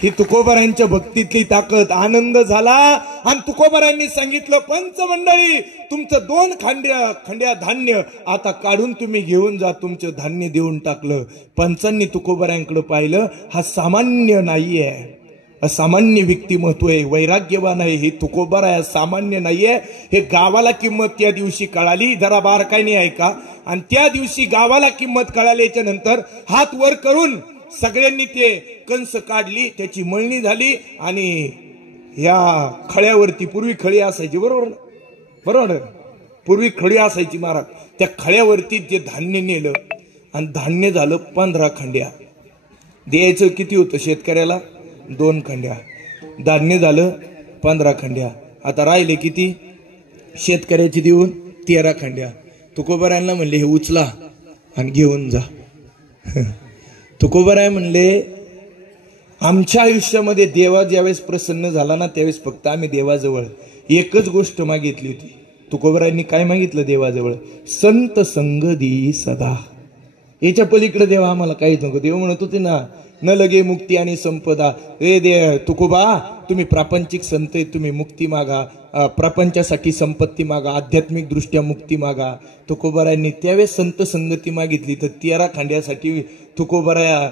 ही तुकोबारायांच्या भक्तीतली ताकद. आनंद झाला, आणि तुकोबारायांनी सांगितलं, पंच मंडळी तुमचं 2 खंड्या धान्य आता काढून तुम्ही घेऊन जा. तुमचं धान्य देऊन टाकलं. पंचांनी तुकोबारायांकडे पाहिलं, हा सामान्य नाहीये, असामान्य व्यक्तिमत्व आहे, वैराग्यवान आहे. हे तुकोबाराय सामान्य नाहीये. हे गावाला किंमत त्या दिवशी कळाली, जरा बारकाईने ऐका. आणि त्या दिवशी गावाला किंमत कळाल्याच्या नंतर हात वर करून सगळ्यांनी ते कंस काढली, त्याची मळणी झाली, आणि या खळ्यावरती, पूर्वी खळी असायची, बरोबर पूर्वी खळी असायची महाराज, त्या खळ्यावरती ते धान्य नेलं, आणि धान्य झालं 15 खंड्या. द्यायचं किती होतं शेतकऱ्याला? 2 खंड्या. धान्य झालं 15 खंड्या. आता राहिले किती शेतकऱ्याची देऊन? 13 खंड्या. तुकोबारायांना म्हणले हे उचला आणि घेऊन जा. तुकोबाराय म्हणले आमच्या आयुष्यामध्ये देवा ज्यावेळेस प्रसन्न झाला ना, त्यावेळेस फक्त आम्ही देवाजवळ एकच गोष्ट मागितली होती. तुकोबारायांनी काय मागितलं देवाजवळ? संत संग दी सदा. याच्या पलीकडे देवा आम्हाला काहीच नको. देव म्हणत होते ना, न लगे मुक्ती आणि संपदा. ए दे तुकोबा, तुम्ही प्रापंचिक संत आहे, तुम्ही मुक्ती मागा, प्रपंचासाठी संपत्ती मागा, आध्यात्मिक दृष्ट्या मुक्ती मागा. तुकोबारायांनी त्यावेळेस संत संगती मागितली, तर 13 खंड्यासाठी तुकोबाराया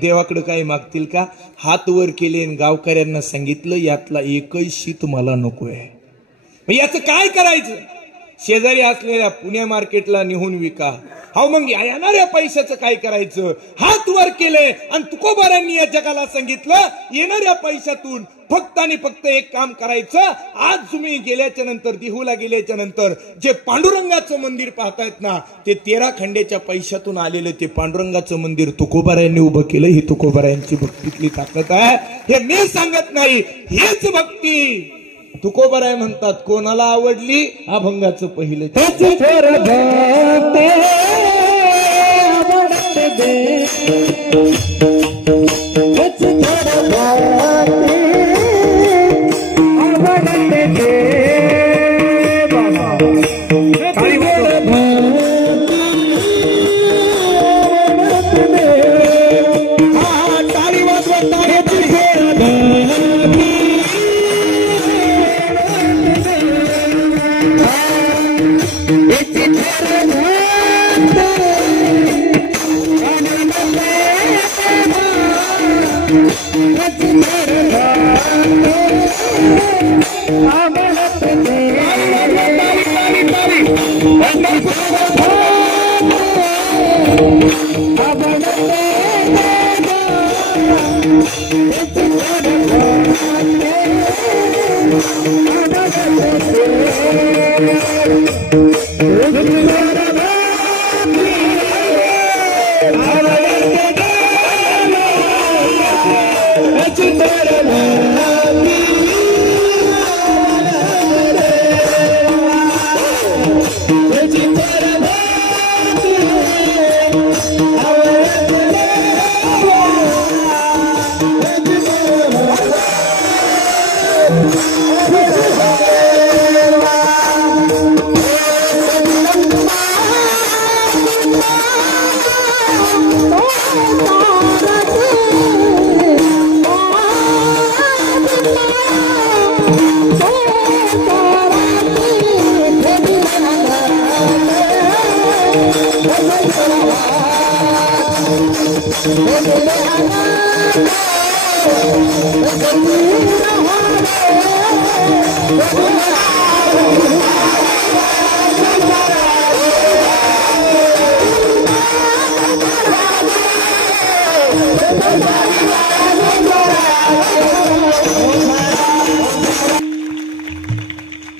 देवाकडे काही मागतील का? हात वर केले, गावकऱ्यांना सांगितलं यातला एकही शीत मला नकोय. याचं काय करायचं? शेजारी असलेल्या पुणे मार्केटला निहून विका. हा मग येणाऱ्या पैशाचं काय करायचं? हात वर केले, आणि तुकोबारायांनी या जगाला सांगितलं येणाऱ्या पैशातून फक्त आणि फक्त एक काम करायचं. आज तुम्ही गेल्याच्या नंतर, देहूला गेल्याच्या नंतर जे पांडुरंगाचं मंदिर पाहतायत ना, ते 13 खंडेच्या पैशातून आलेलं ते पांडुरंगाचं मंदिर तुकोबारायांनी उभं केलं. ही तुकोबारायांची भक्तीतली ताकद आहे. हे मी सांगत नाही, हीच भक्ती तुकोबाराय म्हणतात. कोणाला आवडली? अभंगाचं पहिलं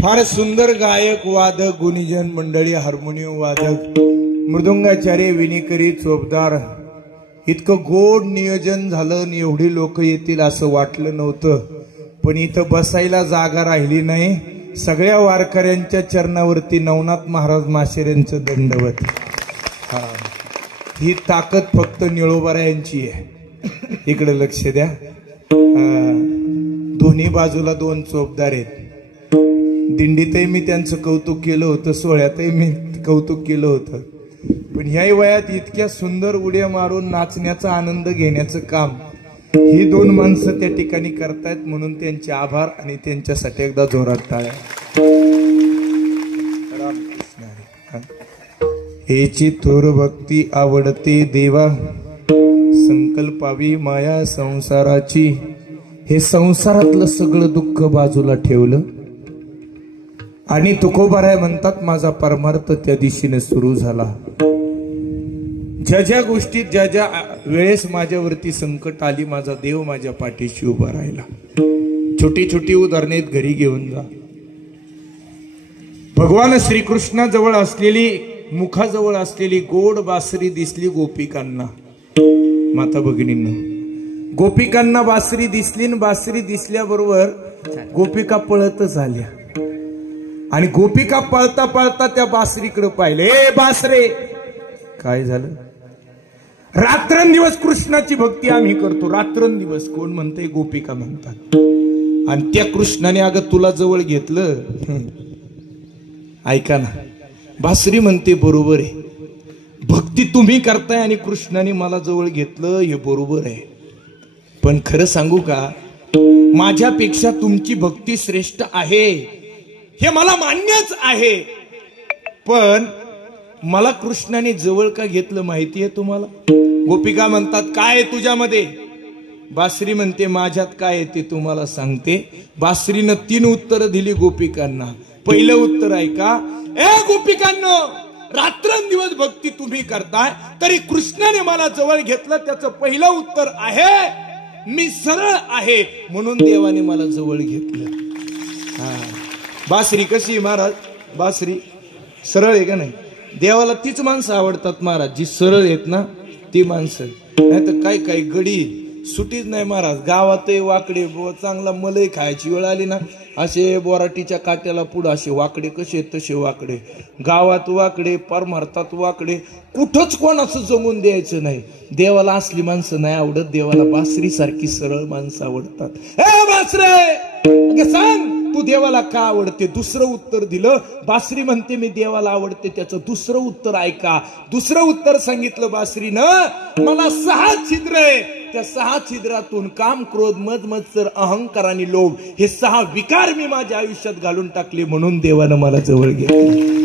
फार सुंदर गायक, वादक, गुणीजन मंडळी, हार्मोनियम वादक, मृदुंगाचार्य, विणीकरी, चोपदार, इतकं गोड नियोजन झालं. एवढी लोक येतील असं वाटलं नव्हतं. पण इथं बसायला जागा राहिली नाही. सगळ्या वारकऱ्यांच्या चरणावरती नवनाथ महाराज माशेऱ्यांचं दंडवत. ही ताकद फक्त निळोबारायांची आहे. इकडे लक्ष द्या. दोन्ही बाजूला 2 चोपदार आहेत. दिंडीतही मी त्यांचं कौतुक केलं होतं, सोहळ्यातही मी कौतुक केलं होतं. पण ह्याही वयात इतक्या सुंदर उड्या मारून नाचण्याचा आनंद घेण्याचं काम ही 2 माणसं त्या ठिकाणी करतायत. म्हणून त्यांचे आभार आणि त्यांच्यासाठी एकदा जोरात टाळ्या. हेची थोर भक्ती आवडते देवा, संकल्पावी माया संसाराची. हे संसारातलं सगळं दुःख बाजूला ठेवलं आणि तुकोबाराय म्हणतात माझा परमार्थ त्या दिशेने सुरू झाला. ज्या ज्या गोष्टीत ज्या ज्या वेळेस माझ्यावरती संकट आली, माझा देव माझ्या पाठीशी उभा राहिला. छोटी छोटी उदाहरणे घरी घेऊन जा. भगवान श्रीकृष्णाजवळ असलेली, मुखाजवळ असलेली गोड बासरी दिसली गोपिकांना. माता भगिनींनो, गोपिकांना बासरी दिसली. बासरी दिसल्याबरोबर गोपिका पळतच आल्या आणि गोपिका पळता पळता त्या बासरीकडे पाहिले. ए बासरे, काय झालं? रात्रंदिवस कृष्णाची भक्ती आम्ही करतो. रात्रंदिवस कोण म्हणते? गोपिका म्हणतात. आणि त्या कृष्णाने अगं तुला जवळ घेतलं. ऐका ना, बासरी म्हणते बरोबर आहे. भक्ती तुम्ही करताय आणि कृष्णाने मला जवळ घेतलं हे बरोबर आहे. पण खरं सांगू का, माझ्यापेक्षा तुमची भक्ती श्रेष्ठ आहे हे मला मान्यच आहे. पण मला कृष्णाने जवळ का घेतलं माहितीये तुम्हाला? गोपिका म्हणतात काय तुझ्यामध्ये? बासरी म्हणते माझ्यात काय आहे ते तुम्हाला सांगते. बासरीनं 3 उत्तर दिली गोपिकांना. पहिलं उत्तर ऐका. ए गोपिकांनो, रात्रंदिवस भक्ती तुम्ही करताय तरी कृष्णाने मला जवळ घेतलं. त्याचं पहिलं उत्तर आहे मी सरळ आहे म्हणून देवाने मला जवळ घेतलं. बासरी कशी महाराज? बासरी सरळ आहे का नाही? देवाला तीच माणसं आवडतात महाराज जी सरळ आहेत ना, ती माणसं. नाही तर काय काय गडी सुटीच नाही महाराज. गावातही वाकडे, चांगला मलई खायची वेळ आली ना असे बोराटीच्या काट्याला पुढं असे वाकडे, कसे तसे वाकडे. गावात वाकडे, पार भारतात वाकडे, कुठंच कोणाचं जमून द्यायचं नाही. देवाला असली माणसं नाही आवडत, देवाला बासरी सारखी सरळ माणसं आवडतात. ए बासरे सांग तू देवाला का आवडते? दुसरं उत्तर दिलं. बासरी म्हणते मी देवाला आवडते, त्याचं दुसरं उत्तर ऐका. दुसरं उत्तर सांगितलं बासरीनं, मला 6 छिद्र आहे, त्या 6 छिद्रातून काम, क्रोध, मद, मत्सर, अहंकार आणि लोभ हे 6 विकार मी माझ्या आयुष्यात घालून टाकले म्हणून देवानं मला जवळ घेतलं.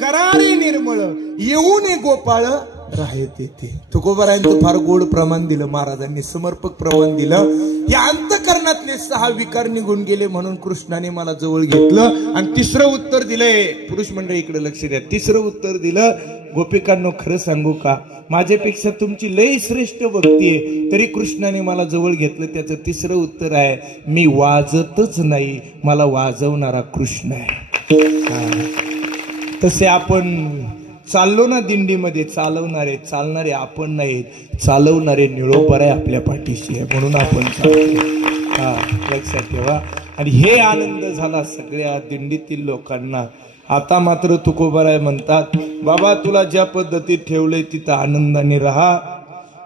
करारी निर्मळ येऊन गोपाळ राहे तेथे. तुकोबारायांचं फार गोड प्रमाण दिलं महाराजांनी, समर्पक प्रमाण दिलं. या अंतकरणातले 6 विकार निघून गेले म्हणून कृष्णाने मला जवळ घेतलं. आणि तिसरं उत्तर दिलंय, पुरुष मंडळी इकडे लक्ष द्या. तिसरं उत्तर दिलं, गोपिकांनो खरं सांगू का, माझ्यापेक्षा तुमची लय श्रेष्ठ भक्ती आहे तरी कृष्णाने मला जवळ घेतलं. त्याचं तिसरं उत्तर आहे, मी वाजतच नाही, मला वाजवणारा कृष्ण आहे. तसे आपण चाललो ना दिंडीमध्ये, चालणारे आपण नाही, चालवणारे निळोपर आहे आपल्या पाठीशी आहे म्हणून आपण चालतो. लक्षात ठेवा. आणि हे आनंद झाला सगळ्या दिंडीतील लोकांना. आता मात्र तुकोबाराय म्हणतात, बाबा तुला ज्या पद्धतीत ठेवलंय तिथं आनंदाने राहा.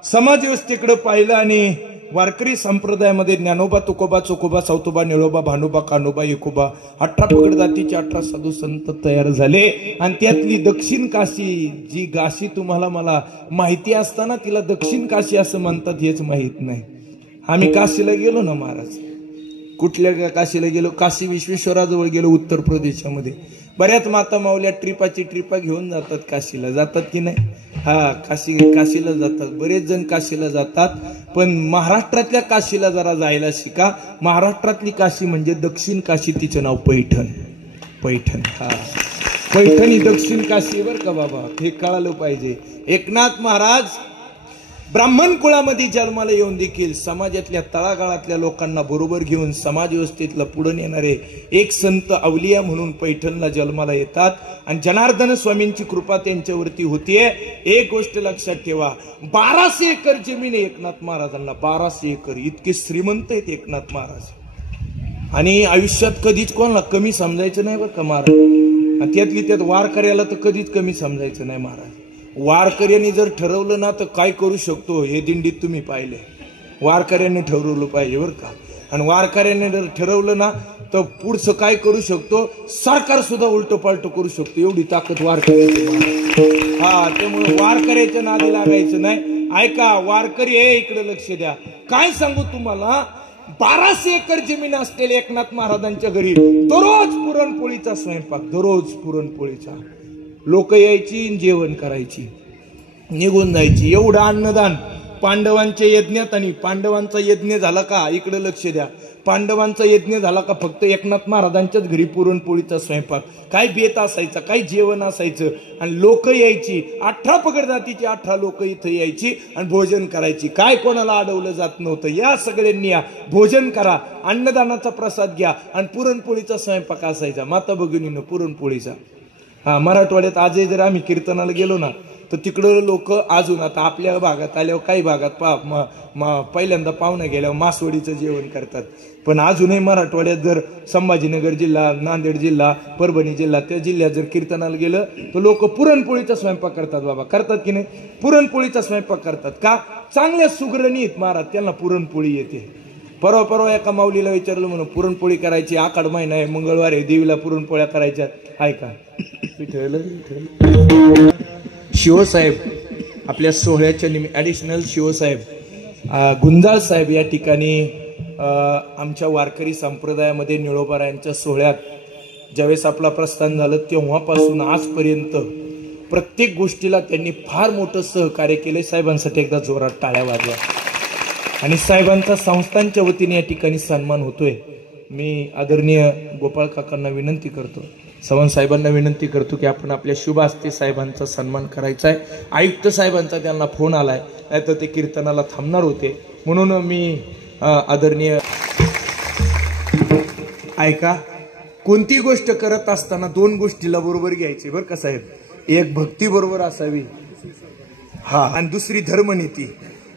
समाज व्यवस्थेकडे पाहिलं आणि वारकरी संप्रदायामध्ये ज्ञानोबा, तुकोबा, चोकोबा, सौतोबा, निळोबा, भानोबा, कानोबा, एकोबा 18 पगड जातीचे 18 साधू संत तयार झाले. आणि त्यातली दक्षिण काशी, जी काशी तुम्हाला मला माहिती असताना तिला दक्षिण काशी असं म्हणतात हेच माहित नाही. आम्ही काशीला गेलो ना महाराज, कुठल्या काशीला गेलो? काशी विश्वेश्वराजवळ गेलो उत्तर प्रदेशामध्ये. बऱ्याच माता माऊल्या ट्रिपा घेऊन जातात काशीला, जातात की नाही? काशीला जातात, बरेच जण काशीला जातात. पण महाराष्ट्रातल्या काशीला जरा जायला शिका. महाराष्ट्रातली काशी म्हणजे दक्षिण काशी, तिचं नाव पैठण. पैठण ही दक्षिण काशी बर का बाबा, हे कळालं पाहिजे. एकनाथ महाराज ब्राह्मण कुळामध्ये जन्माला येऊन देखील समाजातल्या तळागाळातल्या लोकांना बरोबर घेऊन समाज व्यवस्थेतला पुढे नेणारे एक संत अवलिया म्हणून पैठणला जन्माला येतात. आणि जनार्दन स्वामींची कृपा त्यांच्यावरती होतीये. एक गोष्ट लक्षात ठेवा, 1200 एकर जमीन आहे एकनाथ महाराजांना. 1200 एकर, इतके श्रीमंत आहेत एकनाथ महाराज. आणि आयुष्यात कधीच कोणाला कमी समजायचं नाही बरं का महाराज. आणि त्यातली त्यात वारकऱ्याला तर कधीच कमी समजायचं नाही महाराज. वारकऱ्यांनी जर ठरवलं ना तर काय करू शकतो हे दिंडीत तुम्ही पाहिले. वारकऱ्यांनी ठरवलं पाहिजे बरं का. आणि वारकऱ्यांनी जर ठरवलं ना तर पुढचं काय करू शकतो, सरकार सुद्धा उलट पालट करू शकतो, एवढी ताकद वारकऱ्याची. त्यामुळे वारकऱ्याच्या नादी लागायचं नाही. ऐका वारकरी, हे इकडे लक्ष द्या. काय सांगू तुम्हाला, 1200 एकर जमीन असलेल्या एकनाथ महाराजांच्या घरी दररोज पुरणपोळीचा स्वयंपाक, दररोज पुरणपोळीचा. लोक यायची, जेवण करायची, निघून जायची. एवढं अन्नदान पांडवांच्या यज्ञात आणि पांडवांचा यज्ञ झाला का इकडे लक्ष द्या, पांडवांचा यज्ञ झाला का फक्त एकनाथ महाराजांच्याच घरी पुरणपोळीचा स्वयंपाक, काय बेत असायचा, काय जेवण असायचं आणि लोक यायची, 18 पगड जातीची 18 लोक इथं यायची आणि भोजन करायची, काय कोणाला अडवलं जात नव्हतं. या सगळ्यांनी या भोजन करा, अन्नदानाचा प्रसाद घ्या आणि पुरणपोळीचा स्वयंपाक असायचा. माता भगिनीनं पुरणपोळीचा. हा, मराठवाड्यात आजही जर आम्ही कीर्तनाला गेलो ना तर तिकडं लोक अजून, आता आपल्या भागात आल्यावर काही भागात पहिल्यांदा पाहुणे गेल्यावर मासवडीचं जेवण करतात, पण अजूनही मराठवाड्यात जर संभाजीनगर जिल्हा, नांदेड जिल्हा, परभणी जिल्हा, त्या जिल्ह्यात जर कीर्तनाला गेलं तर लोक पुरणपोळीचा स्वयंपाक करतात. बाबा करतात की नाही? पुरणपोळीचा स्वयंपाक करतात का? चांगल्या सुगरणीत महाराज त्यांना पुरणपोळी येते. परवा एका माऊलीला विचारलं म्हणून पुरणपोळी करायची, आखाड महिना आहे, मंगळवार आहे, देवीला पुरणपोळ्या करायच्या आहे का? शिवसाहेब आपल्या सोहळ्याच्या निमित्त ॲडिशनल शिवसाहेब गुंजाळ साहेब या ठिकाणी आमच्या वारकरी संप्रदायामध्ये निळोबारायांच्या सोहळ्यात ज्यावेळेस आपला प्रस्थान झालं तेव्हापासून आजपर्यंत प्रत्येक गोष्टीला त्यांनी फार मोठं सहकार्य केले. साहेबांसाठी एकदा जोरात टाळ्या वाजवा. आणि साहेबांचा संस्थांच्या वतीने या ठिकाणी सन्मान होतोय. मी आदरणीय गोपाळ काकांना विनंती करतो, चव्हाण साहेबांना विनंती करतो की आपण आपल्या शुभ हस्ते साहेबांचा सन्मान करायचा आहे. आयुक्त साहेबांचा त्यांना फोन आलाय, नाहीतर ते कीर्तनाला थांबणार होते. म्हणून मी आदरणीय ऐका, कोणती गोष्ट करत असताना 2 गोष्टीला बरोबर घ्यायची बरं का साहेब. एक भक्ती बरोबर असावी, हा, आणि दुसरी धर्मनीती.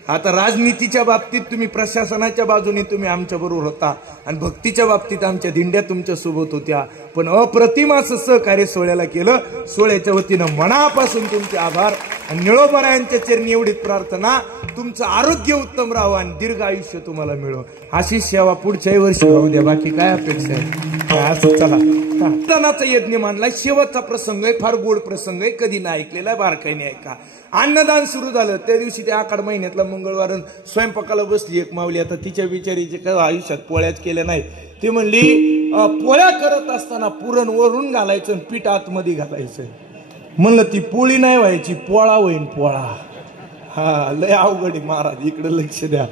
आता राजनीतीच्या बाबतीत तुम्ही प्रशासनाच्या बाजूने तुम्ही आमच्या बरोबर होता आणि भक्तीच्या बाबतीत आमच्या दिंड्या तुमच्या सोबत होत्या, पण अप्रतिम असं सहकार्य सोहळ्याला केलं. सोहळ्याच्या वतीनं मनापासून तुमचे आभार. आणि निळोबारायांच्या चरणी एवढीच प्रार्थना, तुमचं आरोग्य उत्तम राहावं आणि दीर्घ आयुष्य तुम्हाला मिळो, अशी सेवा पुढच्याही वर्षी होऊ द्या. बाकी काय अपेक्षा आहे? असं चला. अन्नदानाचा यज्ञ मानलाय, शेवटचा प्रसंग आहे, फार गोड प्रसंग आहे, कधी नाही ऐकलेला, बारकाईने ऐका. अन्नदान सुरू झालं त्या दिवशी त्या आखाड महिन्यातला मंगळवार स्वयंपाकाला बसली एक माऊली. आता तिच्या बिचारीचे काय आयुष्यात पोळ्याच केल्या नाहीत. ती म्हणली पोळ्या करत असताना पुरण वरून घालायचं आणि पीठ आतमध्ये घालायचं. म्हणलं ती पोळी नाही व्हायची, पोळा होईन पोळा. हा, लय अवघड आहे महाराज, इकडे लक्ष द्या.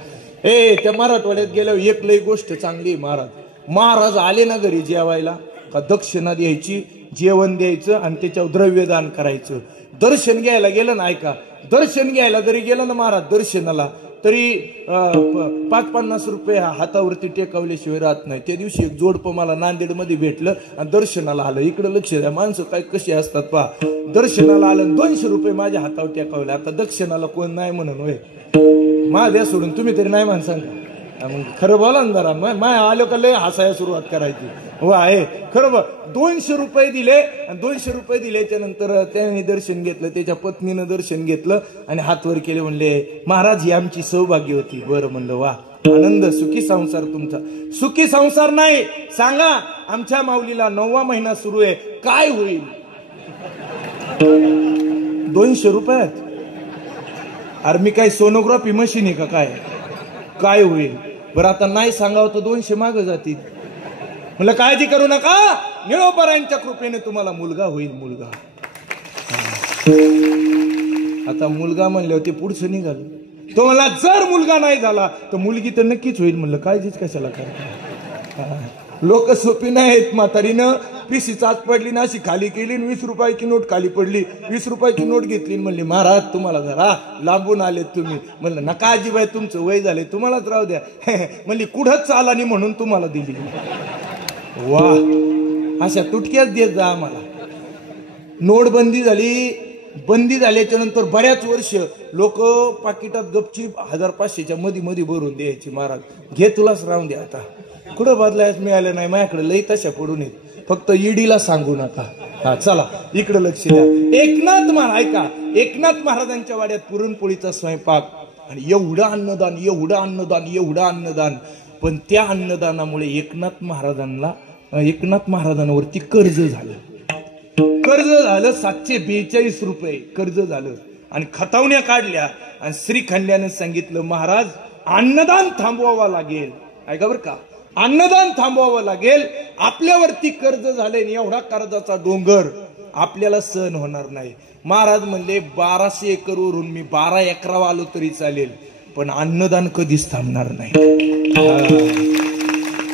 त्या मराठवाड्यात गेल्यावर एक लय गोष्ट चांगली आहे महाराज. महाराज आले ना घरी जेवायला का दक्षिणा द्यायची, जेवण द्यायचं आणि त्याच्यावर द्रव्यदान करायचं. दर्शन घ्यायला गेलं ना, ऐका, दर्शन घ्यायला जरी गेलं ना महाराज दर्शनाला, तरी 5-50 रुपये हातावरती टेकवल्याशिवाय राहत नाही. त्या दिवशी एक जोडपं मला नांदेडमध्ये भेटलं आणि दर्शनाला आलं. इकडे लक्ष द्या, माणसं काय कशी असतात पहा. दर्शनाला आलं, 200 रुपये माझ्या हातावर टेकवले. आता दक्षिणाला कोण नाही म्हणून होय, माझ्या सोडून तुम्ही तरी नाही म्हणसान का? मग खरं बोला ना जरा. माय आलो का लय हसायला सुरुवात करायची. हो आहे खरं. 200 रुपये दिले आणि 200 रुपये दिल्याच्या नंतर त्याने दर्शन घेतलं, त्याच्या पत्नीनं दर्शन घेतलं आणि हात वर केले. म्हणले महाराज ही आमची सौभाग्य होती. बरं म्हणलं, वा, आनंद, सुखी संसार तुमचा. सुखी संसार नाही, सांगा आमच्या माऊलीला 9वा महिना सुरू आहे, काय होईल? 200 रुपयात? अरे मी काय सोनोग्राफी मशीन आहे का काय होईल? बरं आता नाही सांगावं तर 200 मागं जातील. म्हणलं काळजी करू नका, निळोबारायांच्या कृपेने तुम्हाला मुलगा होईल, मुलगा. आता मुलगा म्हणल्यावर ते पुढचं निघालं. तो मला जर मुलगा नाही झाला तर मुलगी तर नक्कीच होईल. म्हणलं काळजीच कशाला करा. लोक सोपी नाहीत. म्हातारीनं पिशी चाच पडली ना, अशी खाली केली, 20 रुपयाची नोट खाली पडली, 20 रुपयाची नोट घेतली. म्हणली महाराज तुम्हाला जरा लांबून आलेत तुम्ही. म्हणलं नका आजीबाई, तुमचं वय झाले, तुम्हालाच राहू द्या. म्हणली कुठंच चाला नाही म्हणून तुम्हाला दिली. वा, अशा तुटक्याच देत जा आम्हाला. नोटबंदी झाली. बंदी झाल्याच्या नंतर बऱ्याच वर्ष लोक पाकिटात गपचीप 1000-500च्या मध्ये भरून द्यायची. महाराज घे, तुलाच राहून द्या. आता कुठं बदलायच मिळालं नाही माझ्याकडे, लई तशा पडून येत. फक्त ईडीला सांगू नका. हा चला इकडे लक्ष द्या. एकनाथ महाराज ऐका, एकनाथ महाराजांच्या वाड्यात पुरणपोळीचा स्वयंपाक आणि एवढं अन्नदान, एवढं अन्नदान, एवढं अन्नदान. पण त्या अन्नदानामुळे एकनाथ महाराजांवरती कर्ज झालं. कर्ज झालं 742 रुपये कर्ज झालं. आणि खतावण्या काढल्या आणि श्रीखंड्याने सांगितलं महाराज अन्नदान थांबवावं लागेल. ऐका बरं का, अन्नदान थांबवावं लागेल. आपल्यावरती कर्ज झाले, एवढा कर्जाचा डोंगर आपल्याला सहन होणार नाही. महाराज म्हणले 1200 एकरवरून मी 12 एकरावर आलो तरी चालेल, पण अन्नदान कधीच थांबणार नाही.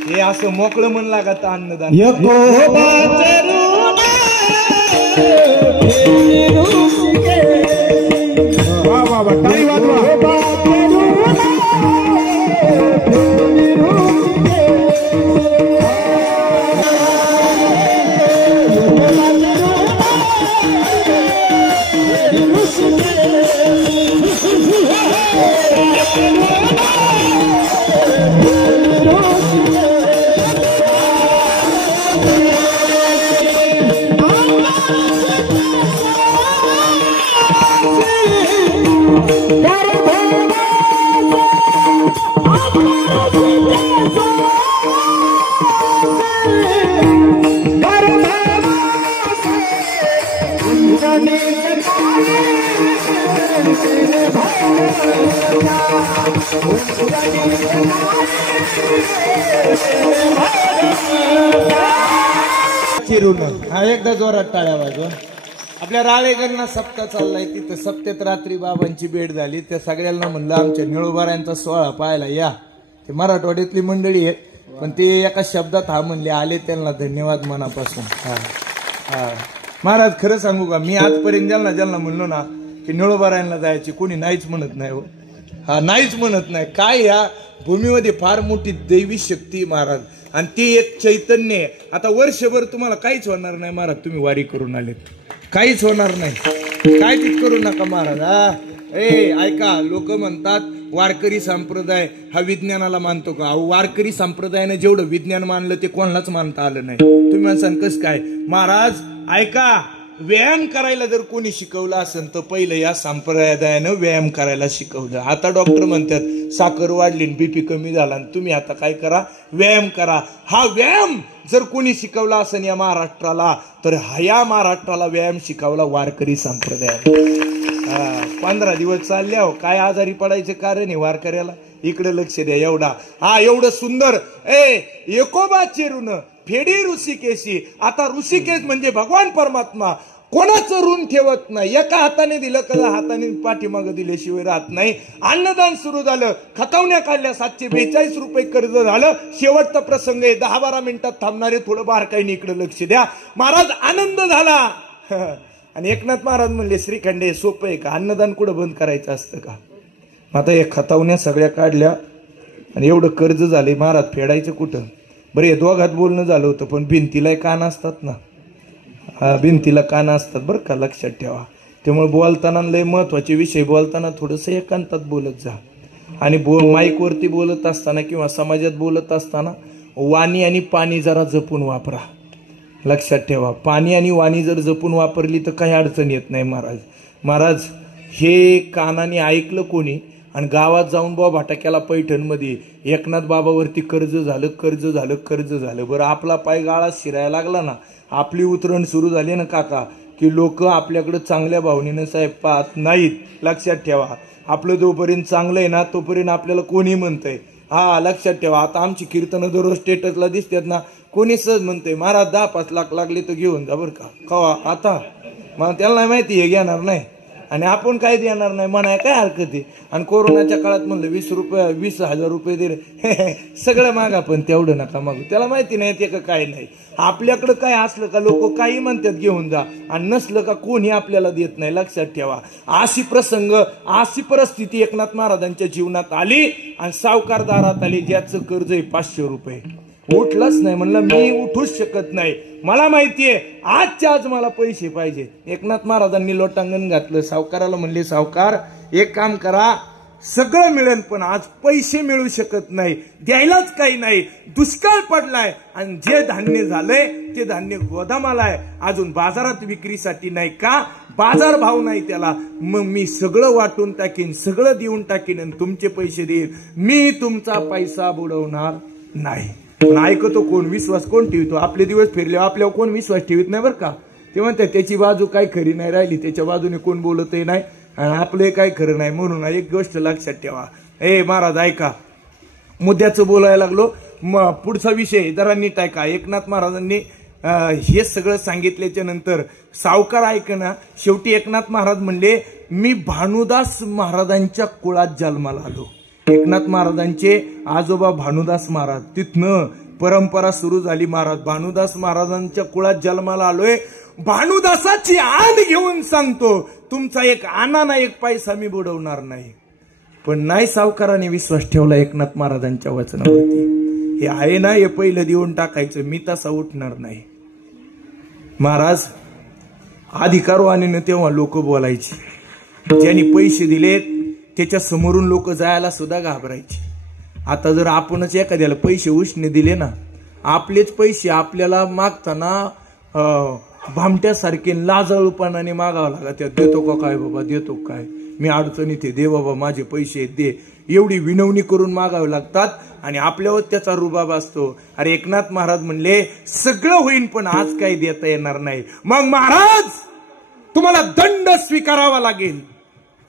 हे असं मोकळं मन लागत अन्नदान. वा वा वा टाळी वाजवा. हा एकदा जोरात टाळ्या वाजवा. आपल्या राळेगणना सप्ताह चाललाय. तिथं सप्त्यात रात्री बाबांची भेट झाली. त्या सगळ्यांना म्हणलं आमच्या निळोबारायांचा सोहळा पाहायला या. ते मराठवाड्यातली मंडळी आहेत, पण ते एका शब्दात हा म्हणले. आले त्यांना धन्यवाद मनापासून. हा हा महाराज खरं सांगू का, मी आजपर्यंत ज्यांना म्हणलो ना की निळोबारायांना जायची, कोणी नाहीच म्हणत नाही हो. हा नाहीच म्हणत नाही. काय या भूमीमध्ये फार मोठी दैवी शक्ती महाराज, आणि ती एक चैतन्य आहे. आता वर्षभर तुम्हाला काहीच होणार नाही महाराज. तुम्ही वारी करून आलेत, काहीच होणार नाही. काय तीच करू नका महाराज. ऐका, लोक म्हणतात वारकरी संप्रदाय हा विज्ञानाला मानतो का? वारकरी संप्रदायाने जेवढं विज्ञान मानलं ते कोणालाच मानता आलं नाही. तुम्ही म्हणसान कसं काय महाराज? ऐका, व्यायाम करायला जर कोणी शिकवलं असेल तर पहिलं या संप्रदायानं व्यायाम करायला शिकवलं. आता डॉक्टर म्हणतात साखर वाढली, बीपी कमी झाला, तुम्ही आता काय करा, व्यायाम करा. हा व्यायाम जर कोणी शिकवला असेल या महाराष्ट्राला, तर या महाराष्ट्राला व्यायाम शिकवला वारकरी संप्रदायाने. 15 दिवस चालले हो, काय आजारी पडायचे कारण आहे वारकऱ्याला? इकडे लक्ष द्या. एवढं सुंदर एकोबा चेरून फेडी ऋषिकेशी. आता ऋषिकेश म्हणजे भगवान परमात्मा. कोणाचं ऋण ठेवत नाही. एका हाताने दिलं का हाताने पाठीमागं दिल्याशिवाय राहत नाही. अन्नदान सुरू झालं, खतावण्या काढल्या, 742 रुपये कर्ज झालं. शेवटचा प्रसंग आहे, 10-12 मिनिटात थांबणारे. थोडं बारकाईने इकडे लक्ष द्या महाराज. आनंद झाला. आणि एकनाथ महाराज म्हणले श्रीखंड हे सोपं आहे का? अन्नदान कुठं बंद करायचं असतं का? आता हे खतावण्या सगळ्या काढल्या आणि एवढं कर्ज झाले महाराज, फेडायचं कुठं? बरं हे दोघात बोलणं झालं होतं, पण भिंतीला कान असतात ना. भिंतीला कान असतात बरं का, लक्षात ठेवा. त्यामुळे बोलताना लय महत्वाचे विषय बोलताना थोडंसं एकांतात बोलत जा. आणि माईकवरती बोलत असताना किंवा समाजात बोलत असताना वाणी आणि पाणी जरा जपून वापरा. लक्षात ठेवा, पाणी आणि वाणी जर जपून वापरली तर काही अडचण येत नाही महाराज. हे कानाने ऐकलं कोणी आणि गावात जाऊन बाबा भाटाक्याला पैठणमध्ये एकनाथ बाबावरती कर्ज झालं. बरं आपला पाय गाळात शिरायला लागला ना, आपली उतरण सुरू झाली ना काका, की लोक आपल्याकडे चांगल्या भावनेनं साहेब पाहत नाहीत. लक्षात ठेवा, आपलं जोपर्यंत चांगलं आहे ना तोपर्यंत आपल्याला कोणी म्हणतंय. लक्षात ठेवा. आता आमची कीर्तनं दररोज स्टेटसला दिसतात ना, कोणी सहज म्हणतंय महाराज 10-5 लाख लागले तर घेऊन जा बरं का. कवा आता मला त्याला माहिती हे घेणार नाही आणि आपण काय देणार नाही म्हणाय काय हरकत आहे. आणि कोरोनाच्या काळात म्हणलं 20,000 रुपये दिले सगळं मागा, पण तेवढं नका मागू. त्याला माहिती नाही ते का काय नाही. आपल्याकडं काय असलं का लोक काही म्हणतात घेऊन जा, आणि नसलं का कोणी आपल्याला देत नाही. लक्षात ठेवा, अशी प्रसंग, अशी परिस्थिती एकनाथ महाराजांच्या जीवनात आली. आणि सावकार दारात आली, ज्याचं कर्ज आहे 500 रुपये. उठलाच नाही, म्हणलं मी उठूच शकत नाही, मला माहितीये आजच्या आज मला पैसे पाहिजे. एकनाथ महाराजांनी लोटांगण घातलं. सावकाराला म्हणले सावकार एक काम करा, सगळं मिळेल पण आज पैसे मिळू शकत नाही, द्यायलाच काही नाही, दुष्काळ पडलाय आणि जे धान्य झालंय ते धान्य गोदामाला आहे, अजून बाजारात विक्रीसाठी नाही का, बाजार भाव नाही त्याला. मग मी सगळं वाटून टाकीन, सगळं देऊन टाकीन आणि तुमचे पैसे देईन, मी तुमचा पैसा बुडवणार नाही. पण ऐकतो कोण? विश्वास कोण ठेवतो? आपले दिवस फिरले आपल्यावर कोण विश्वास ठेवत नाही बरं का. ते म्हणतात त्याची बाजू काय खरी नाही राहिली, त्याच्या बाजूने कोण बोलतही नाही आणि आपले काय खरं नाही. म्हणून एक गोष्ट लक्षात ठेवा. महाराज ऐका, मुद्द्याचं बोलायला लागलो. पुढचा विषय जरा नीट ऐका. एकनाथ महाराजांनी हे सगळं सांगितल्याच्या नंतर सावकार ऐकना, शेवटी एकनाथ महाराज म्हणले मी भानुदास महाराजांच्या कुळात जन्माला आलो. एकनाथ महाराजांचे आजोबा भानुदास महाराज, तिथनं परंपरा सुरू झाली. महाराज भानुदास महाराजांच्या कुळात जन्माला आलोय. भानुदासाची आण घेऊन सांगतो, तुमचा एक आना ना एक पैसा मी बुडवणार नाही. पण नाही, सावकाराने विश्वास ठेवला एकनाथ महाराजांच्या वचनावरती. हे आहे ना, हे पहिलं देऊन टाकायचं, मी तसा उठणार नाही. महाराज अधिकारवाणीनं तेव्हा लोक बोलायची. ज्यांनी पैसे दिलेत त्याच्या समोरून लोक जायला सुद्धा घाबरायचे. आता जर आपणच एखाद्याला पैसे उष्णे दिले ना, आपलेच पैसे आपल्याला मागताना भामट्यासारखे लाजाळूपणाने मागावं लागत. देतो का काय बाबा, देतो काय, मी अडचणीत दे बाबा, माझे पैसे दे, एवढी विनवणी करून मागावे लागतात. आणि आपल्यावर त्याचा रुबाब असतो. अरे एकनाथ महाराज म्हणले सगळं होईन पण आज काही देता येणार नाही. मग महाराज तुम्हाला दंड स्वीकारावा लागेल.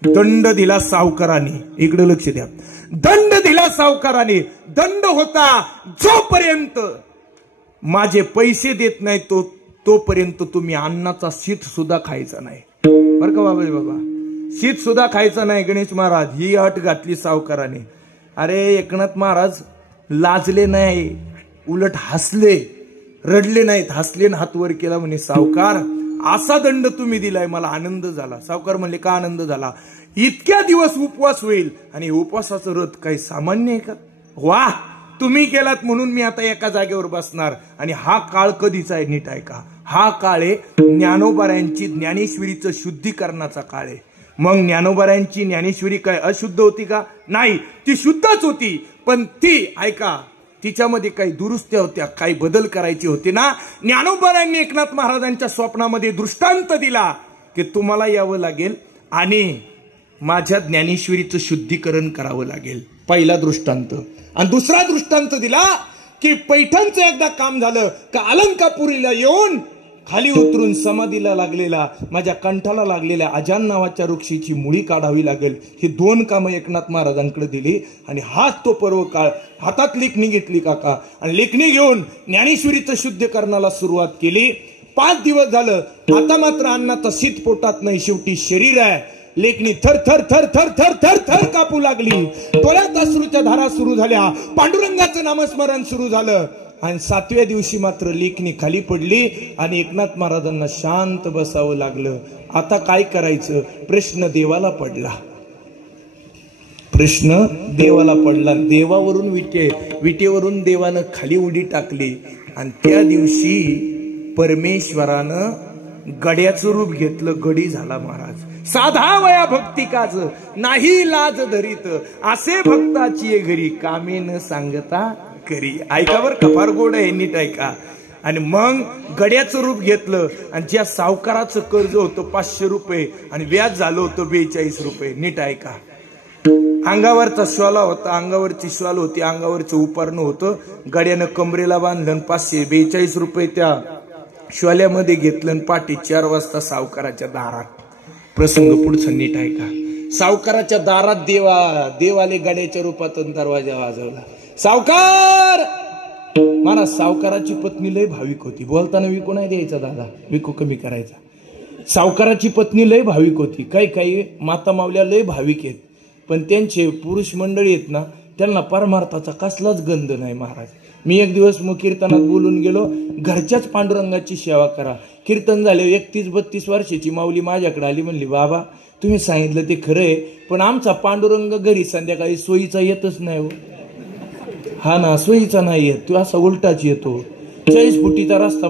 दंड दिला सावकाराने, इकडे लक्ष द्या, दंड दिला सावकाराने. दंड होता जोपर्यंत माझे पैसे देत नाही तोपर्यंत तुम्ही अन्नाचा शीत सुद्धा खायचा नाही. बरं का बाबा, शीत सुद्धा खायचा नाही. गणेश महाराज ही अट घातली सावकाराने. अरे एकनाथ महाराज लाजले नाही, उलट हसले, रडले नाहीत, हसले आणि हात वर केला. म्हणे सावकार असा दंड तुम्ही दिलाय, मला आनंद झाला. सावकार म्हणले का आनंद झाला? इतक्या दिवस उपवास होईल आणि उपवासाचं व्रत काही सामान्य आहे का? वा, तुम्ही केलात म्हणून मी आता एका जागेवर बसणार. आणि हा काळ कधीचा आहे नीट आहे का? हा काळ आहे ज्ञानोबाऱ्यांची ज्ञानेश्वरीचं शुद्धीकरणाचा काळ आहे. मग ज्ञानोबाऱ्यांची ज्ञानेश्वरी काय अशुद्ध होती का? नाही, ती शुद्धच होती. पण ती ऐका, तिच्यामध्ये काही दुरुस्त्या होत्या, काही बदल करायचे होते ना. ज्ञानोबाऱ्यांनी एकनाथ महाराजांच्या स्वप्नामध्ये दृष्टांत दिला की तुम्हाला यावं लागेल आणि माझ्या ज्ञानेश्वरीचं शुद्धीकरण करावं लागेल. पहिला दृष्टांत. आणि दुसरा दृष्टांत दिला की पैठणचं एकदा काम झालं का अलंकापुरीला येऊन खाली उतरून समाधीला लागलेला, माझ्या कंठाला लागलेल्या अजान नावाच्या वृक्षाची मुळी काढावी लागेल. ही दोन कामं एकनाथ महाराजांकडे दिली. आणि हाच तो पर्व काळ. हातात लेखणी घेतली काका आणि लेखणी घेऊन ज्ञानेश्वरीचं शुद्धीकरणाला सुरुवात केली. 5 दिवस झालं. आता मात्र अन्नाचा शीत पोटात नाही, शेवटी शरीर आहे. लेखणी थर थर थर थर थर थर थर कापू लागली. डोळ्यात अश्रूच्या धारा सुरू झाल्या. पांडुरंगाचं नामस्मरण सुरू झालं. आणि 7व्या दिवशी मात्र लेखणी खाली पडली आणि एकनाथ महाराजांना शांत बसावं लागलं. आता काय करायचं? प्रश्न देवाला पडला. प्रश्न देवाला पडला. देवावरून विटेवरून देवानं खाली उडी टाकली. आणि त्या दिवशी परमेश्वरानं गड्याचं रूप घेतलं. गडी झाला महाराज. साधा वया भक्ती काज नाही लाज धरीत, असे भक्ताची घरी कामे न सांगता करी. ऐका बर का, फार गोड आहे, नीट ऐका. आणि मग गड्याचं रूप घेतलं. आणि ज्या सावकाराचं कर्ज होतं 500 रुपये आणि व्याज झालं होतं 42 रुपये. नीट ऐका. अंगावरचा श्वाला होता, अंगावरची श्वाल होती, अंगावरचं उपारणं होतं. गड्यानं कमरेला बांधलं. 542 रुपये त्या श्वाल्यामध्ये घेतलं. आणि पाठी 4 वाजता सावकाराच्या दारात. प्रसंग पुढचा नीट ऐका. सावकाराच्या दारात देवाले गड्याच्या रूपातून दरवाजा वाजवला. सावकार महाराज. सावकाराची पत्नी लय भाविक होती. बोलताना विकू नाही द्यायचा दादा, विकू कमी करायचा. सावकाराची पत्नी लय भाविक होती. काही माता मावल्या लय भाविक आहेत. पण त्यांचे पुरुष मंडळी आहेत ना, त्यांना परमार्थाचा कसलाच गंध नाही महाराज. मी एक दिवस मग कीर्तनात बोलून गेलो, घरच्याच पांडुरंगाची सेवा करा. कीर्तन झाले. 31-32 वर्षाची माऊली माझ्याकडे आली. म्हणली बाबा तुम्ही सांगितलं ते खरं आहे, पण आमचा पांडुरंग घरी संध्याकाळी सोयीचा येतच नाही हो. हा ना, सोयीचा नाही येत, तू असा उलटाच येतो. 40 फुटीचा रस्ता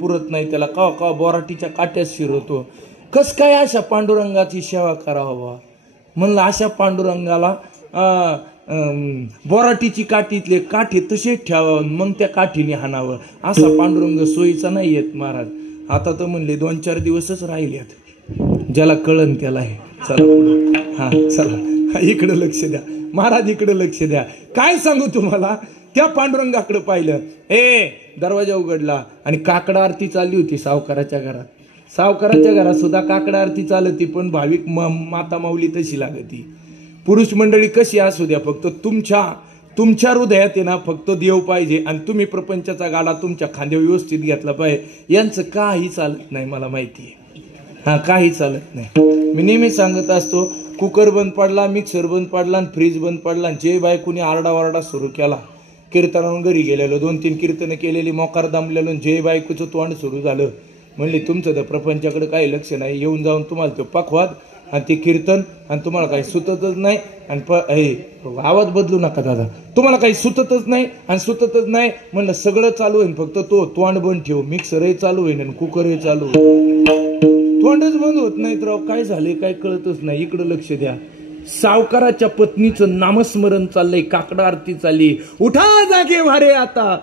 पुरत नाही त्याला, कवा बोराटीच्या काट्यास शिरवतो. कस काय अशा पांडुरंगाची सेवा करावा? म्हणलं अशा पांडुरंगाला बोराटीची काठीतले काठी तसेच ठेवावं, मग त्या काठीने हाणावं. असा पांडुरंग सोयीचा नाही येत महाराज. आता तर म्हणले 2-4 दिवसच राहिलेत. ज्याला कळन त्याला आहे. चला हा चला इकडे लक्ष द्या महाराज, इकडे लक्ष द्या. काय सांगू तुम्हाला, त्या पांडुरंगाकडे पाहिलं. दरवाजा उघडला आणि काकडा आरती चालली होती सावकाराच्या घरात. सावकाराच्या घरात सुद्धा काकडा आरती चालती, पण भाविक माता माऊली तशी लागती. पुरुष मंडळी कशी असू द्या, फक्त तुमच्या हृदयात आहे ना फक्त देव पाहिजे. आणि तुम्ही प्रपंचाचा गाडा तुमच्या खांद्यावर व्यवस्थित घेतला पाहिजे. यांचं काही चालत नाही, मला माहिती आहे. हा काही चालत नाही. मी नेहमी सांगत असतो, कुकर बंद पडला, मिक्सर बंद पडला, फ्रीज बंद पडला, जे बायकोनी आरडावारडा सुरू केला, कीर्तनावरून घरी गेलेलो, 2-3 कीर्तनं केलेली, मोकार दमलेलो, जे बायकोचं तोंड सुरू झालं, म्हणले तुमचं तर प्रपंचाकडे काही लक्ष नाही, येऊन जाऊन तुम्हाला तो पखवाद आणि ते कीर्तन आणि तुम्हाला काही सुततच नाही आणि आवाज बदलू नका दादा, तुम्हाला काही सुततच नाही आणि सुततच नाही. म्हणलं सगळं चालू होईल, फक्त तो तोंड बंद ठेव. मिक्सरही चालू होईल आणि कुकरही चालू होईल, तोंडच बंद होत नाही. तर काय झाले काय कळतच नाही. इकडं लक्ष द्या. सावकाराच्या पत्नीचं नामस्मरण चाललंय, काकडा आरती चालली. उठा जागे वारे आता,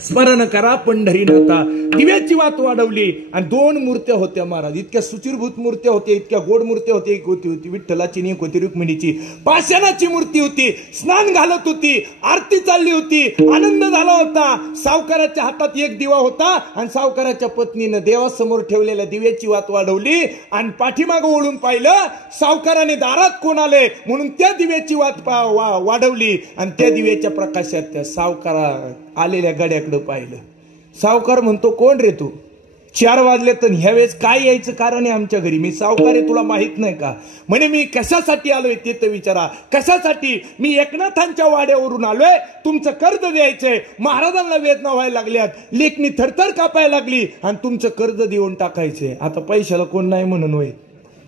स्मरण करा पंढरीनाथा. दिव्याची वात वाढवली आणि 2 मूर्त्या होत्या महाराज. इतक्या सुचिरभूत मूर्त्या होत्या, इतक्या गोड मूर्त्या होत्या. एक होती विठ्ठलाची आणि एक होती रुक्मिणीची. पाषाणाची मूर्ती होती, स्नान घालत होती, आरती चालली होती, आनंद झाला होता. सावकाराच्या हातात एक दिवा होता आणि सावकाराच्या पत्नीनं देवासमोर ठेवलेल्या दिव्याची वात वाढवली आणि पाठीमागं वळून पाहिलं. सावकाराने दारात कोण आले म्हणून त्या दिव्याची वात वाढवली आणि त्या दिव्याच्या प्रकाशात त्या सावकारा आलेल्या गड्याकडे पाहिलं. सावकार म्हणतो, कोण रे तू? 4 वाजले तर ह्यावेळेस काय यायचं कारण आहे आमच्या घरी? मी सावकार आहे, तुला माहित नाही का? म्हणे मी कशासाठी आलोय ते तर विचारा. कशासाठी? मी एकनाथांच्या वाड्यावरून आलोय, तुमचं कर्ज द्यायचंय. महाराजांना वेदना व्हायला लागल्यात, लेखनी थरथर कापायला लागली आणि तुमचं कर्ज देऊन टाकायचंय. आता पैशाला कोण नाही म्हणून होय.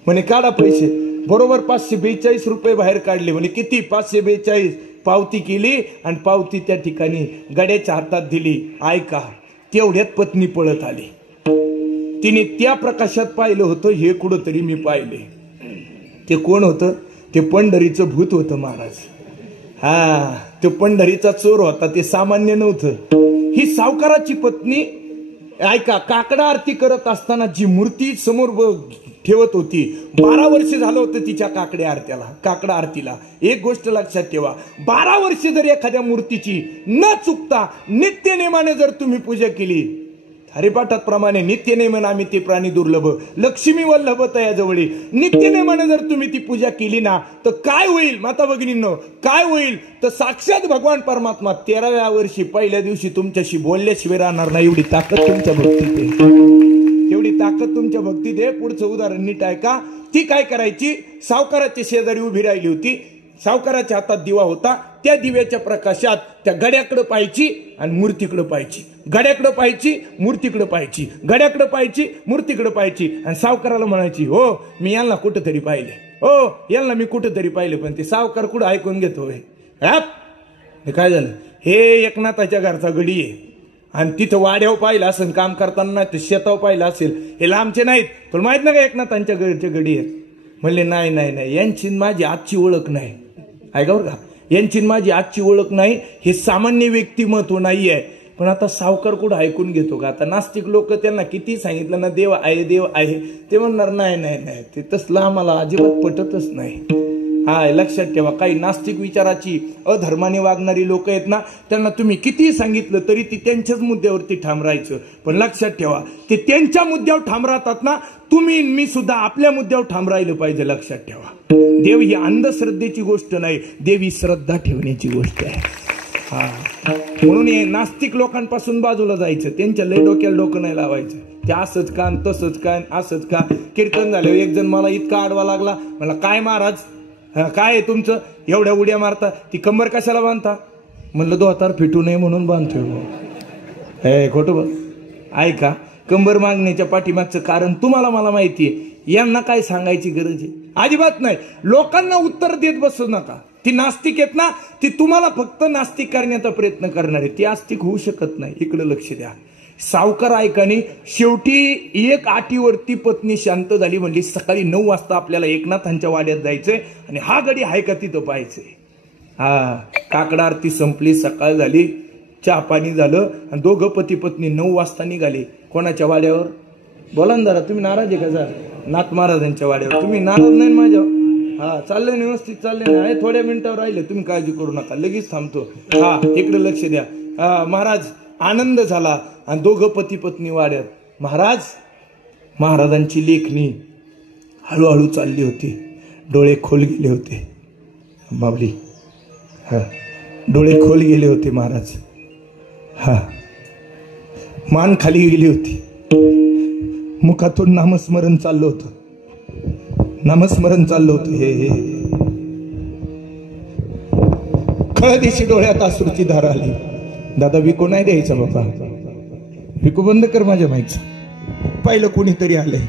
म्हणे काढा पैसे. बरोबर 542 रुपये बाहेर काढले. म्हणे किती? 542. पावती केली आणि पावती त्या ठिकाणी गड्याच्या हातात दिली. ऐका, तेवढ्यात पत्नी पळत आली. तिने त्या प्रकाशात पाहिलं होतं, हे कुठंतरी मी पाहिले. ते कोण होतं? ते पंढरीचं भूत होतं महाराज. हा, तो पंढरीचा चोर होता, ते सामान्य नव्हतं. ही सावकाराची पत्नी, ऐका, काकडा आरती करत असताना जी मूर्ती समोर ठेवत होती, 12 वर्ष झालं होतं तिच्या काकडा आरतीला. एक गोष्ट लक्षात ठेवा, 12 वर्ष जर एखाद्या मूर्तीची न चुकता नित्यनेमाने जर तुम्ही पूजा केली, हरिपाठात प्रमाणे नित्यनेमाने आम्ही ते प्राणी दुर्लभ, लक्ष्मी वल्लभ तयाजवळी, नित्यनेमाने जर तुम्ही ती पूजा केली ना, तर काय होईल माता भगिनींनो? काय होईल तर साक्षात भगवान परमात्मा 13व्या वर्षी पहिल्या दिवशी तुमच्याशी बोलल्याशिवाय राहणार नाही. एवढी ताकद तुमच्या भक्तीत आहे, एवढी ताकद तुमच्या भक्तीत आहे. पुढचं उदाहरण नीट ऐका. ती काय करायची? सावकाराच्या शेजारी उभी राहिली होती, सावकाराच्या हातात दिवा होता. त्या दिव्याच्या प्रकाशात त्या गड्याकडे पाहायची आणि मूर्तीकडे पाहायची, गड्याकडे पाहायची, मूर्तीकडे पाहायची, गड्याकडे पाहायची, मूर्तीकडे पाहायची आणि सावकाराला म्हणायची, हो मी यांना कुठंतरी पाहिले, हो यांना मी कुठंतरी पाहिले. पण ते सावकार कुठं ऐकून घेतो? हे काय झालं? हे एकनाथाच्या घरचा गडी आहे आणि तिथं वाड्यावर पाहिलं असेल, काम करताना नाही तर शेतावर पाहिलं असेल. हे लांबचे नाहीत, तुला माहित नाही का एकनाथांच्या घरचे गडी आहेत? म्हणले नाही नाही नाही, यांची माझी आजची ओळख नाही. ऐका बरं का, यांची माझी आजची ओळख नाही. हे सामान्य व्यक्तिमत्व नाही आहे. पण आता सावकार कुठं ऐकून घेतो का? आता नास्तिक लोक त्यांना किती सांगितलं ना देव आहे देव आहे, ते म्हणणार नाही नाही नाही, ते तसलं आम्हाला अजिबात पटतच नाही. हा, लक्षात ठेवा. काही नास्तिक विचाराची अधर्माने वागणारी लोक आहेत ना, त्यांना तुम्ही किती सांगितलं तरी ती त्यांच्याच मुद्द्यावरती ठाम राहायचं. पण लक्षात ठेवा, ते त्यांच्या मुद्द्यावर ठाम राहतात ना, तुम्ही मी सुद्धा आपल्या मुद्द्यावर ठाम राहिलं पाहिजे. लक्षात ठेवा, देव ही अंधश्रद्धेची गोष्ट नाही, देव ही श्रद्धा ठेवण्याची गोष्ट आहे. हा, म्हणून हे नास्तिक लोकांपासून बाजूला जायचं, त्यांच्या लय डोक्याला डोकं नाही लावायचं. ते असंच का तसंच का असंच का. कीर्तन झालं, एक जण मला इतका आडवा लागला, मला काय महाराज काय आहे तुमचं, एवढ्या उड्या मारता, ती कंबर कशाला बांधता? म्हणलं 2 फिटू नये म्हणून बांधतोय. हे खोटं. ऐका, कंबर मागण्याच्या पाठीमागचं कारण तुम्हाला मला माहितीये. यांना काय सांगायची गरज आहे? अजिबात नाही. लोकांना उत्तर देत बसू नका. ती नास्तिक आहेत ना, ती तुम्हाला फक्त नास्तिक करण्याचा प्रयत्न करणार आहे, ती आस्तिक होऊ शकत नाही. इकडे लक्ष द्या. सावकार ऐकाने शेवटी एक आटीवरती पत्नी शांत झाली. म्हणली सकाळी 9 वाजता आपल्याला एकनाथांच्या वाड्यात जायचंय आणि हा गडी आहे का तिथं पाहायचंय. हा, काकडा आरती संपली, सकाळ झाली, चहा पाणी झालं आणि दोघं पती पत्नी 9 वाजता निघाले. कोणाच्या वाड्यावर? बोला ना जरा, तुम्ही नाराज आहे का? जरा नाथ महाराजांच्या वाड्यावर. तुम्ही नाराज नाही माझ्यावर? हा, चाललंय व्यवस्थित चाललंय ना? थोड्या मिनिटावर राहिले, तुम्ही काळजी करू नका, लगेच थांबतो. हा, इकडे लक्ष द्या. महाराज आनंद झाला आणि दोघं पती पत्नी वाड्यात. महाराजांची लेखणी हळूहळू चालली होती, डोळे खोल गेले होते. बाबली, हा, डोळे खोल गेले होते महाराज. हा, मान खाली गेली होती. मुखातून नामस्मरण चाललं होतं, नामस्मरण चाललं होतं. हे खळदिशी डोळ्यात अश्रूची धार आली. दादा विकू नाही द्यायचा बाबा, विकू बंद कर माझ्या माईचा. पाहिलं कोणीतरी आलंय.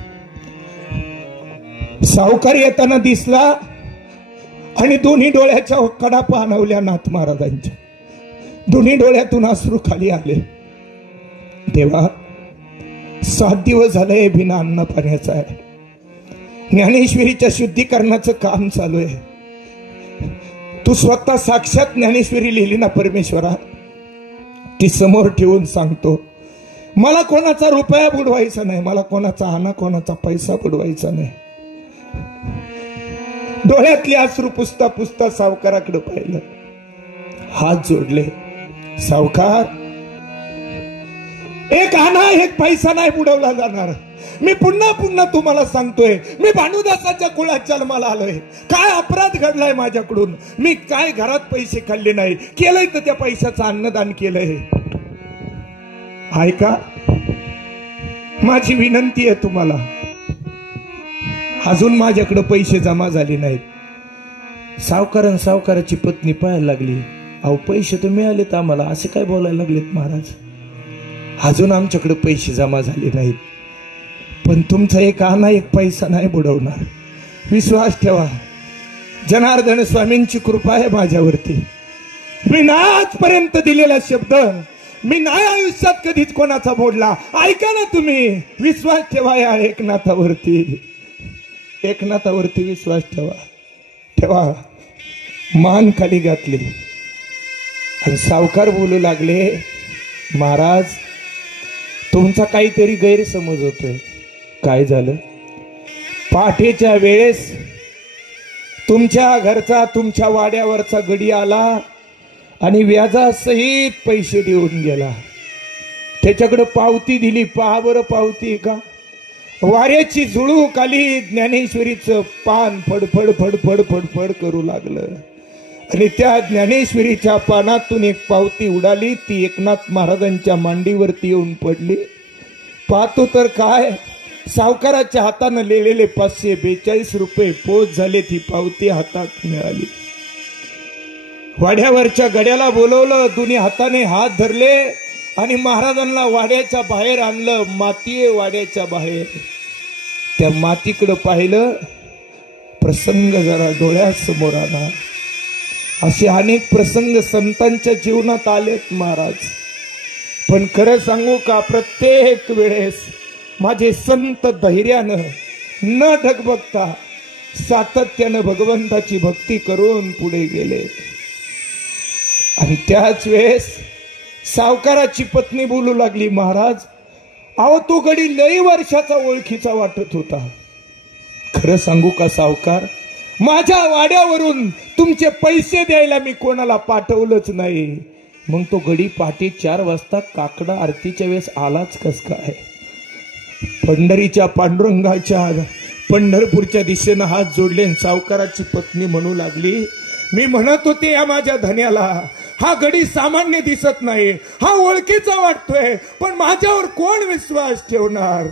सावकार येताना दिसला आणि दोन्ही डोळ्याच्या कडा पाणवल्या नाथ महाराजांच्या. दोन्ही डोळ्यातून अश्रू खाली आले. देवा 7 दिवस झालंय बिना अन्न पाण्याचं आहे. ज्ञानेश्वरीच्या शुद्धीकरणाचं काम चालू आहे. तू स्वतः साक्षात ज्ञानेश्वरी लिहिली ना परमेश्वरा, ती समोर ठेवून सांगतो, मला कोणाचा रुपया बुडवायचा नाही, मला कोणाचा आणा कोणाचा पैसा बुडवायचा नाही. डोळ्यातली अश्रू पुसता पुसता सावकाराकडे पाहिलं, हात जोडले. सावकार, एक आणा एक पैसा नाही बुडवला जाणार. मी पुन्हा पुन्हा तुम्हाला सांगतोय, मी भानुदासाच्या कुळात जन्माला आलोय. काय अपराध घडलाय माझ्याकडून? मी काय घरात पैसे खाल्ले नाही, केलंय तर त्या पैशाचं अन्नदान केलंय. ऐका, माझी विनंती आहे तुम्हाला. अजून माझ्याकडे पैसे जमा झाले नाहीत. सावकाराची पत्नी पाहायला लागली, अहो पैसे तर मिळालेत आम्हाला, असे काय बोलायला लागलेत महाराज? अजून आमच्याकडे पैसे जमा झाले नाहीत, पण तुमचा एक आणा एक पैसा नाही बुडवणार. विश्वास ठेवा, जनार्दन स्वामींची कृपा आहे माझ्यावरती. मी आजपर्यंत दिलेला शब्द मी नाही आयुष्यात कधीच कोणाचा मोडला. ऐका ना तुम्ही, विश्वास ठेवा या एकनाथावरती. एकनाथावरती विश्वास ठेवा. ठेवा. मान खाली घातली आणि सावकार बोलू लागले, महाराज तुमचा काहीतरी गैरसमज होतोय. काय झालं? पहाटेच्या वेळेस तुमच्या घरचा तुमच्या वाड्यावरचा गडी आला आणि व्याजासहित पैसे देऊन गेला. त्याच्याकडे पावती दिली. पहा बरं पावती का? वाऱ्याची झुळूक आली, ज्ञानेश्वरीचं पान फडफड फडफड फडफड करू लागलं आणि त्या ज्ञानेश्वरीच्या पानातून एक पावती उडाली. ती एकनाथ महाराजांच्या मांडीवरती येऊन पडली. पाहतो तर काय, सावकाराच्या हातानं लिहिलेले 542 रुपये पोच झाले. ती पावती हातात मिळाली. वाड्यावरच्या गड्याला बोलवलं, दोन्ही हाताने हात धरले आणि महाराजांना वाड्याच्या बाहेर आणलं. माती आहे वाड्याच्या बाहेर. त्या मातीकडे पाहिलं, प्रसंग जरा डोळ्यासमोर आला. असे अनेक प्रसंग संतांच्या जीवनात आलेत महाराज. पण खरं सांगू का, प्रत्येक वेळेस माझे संत धैर्यानं न डगबगता सातत्यानं भगवंताची भक्ती करून पुढे गेले. आणि त्याच वेळेस सावकाराची पत्नी बोलू लागली, महाराज अहो तो गडी लई वर्षाचा ओळखीचा वाटत होता. खरं सांगू का सावकार, माझ्या वाड्यावरून तुमचे पैसे द्यायला मी कोणाला पाठवलंच नाही. मग तो गडी पहाटे 4 वाजता काकडा आरतीच्या वेळेस आलाच कस काय? पंढरीच्या पांडुरंगाच्या पंढरपूरच्या दिशेनं हात जोडले. सावकाराची पत्नी म्हणू लागली, मी म्हणत होते या माझ्या धन्याला, हा गडी सामान्य दिसत नाही, हा ओळखीचा वाटतोय, पण माझ्यावर कोण विश्वास ठेवणार?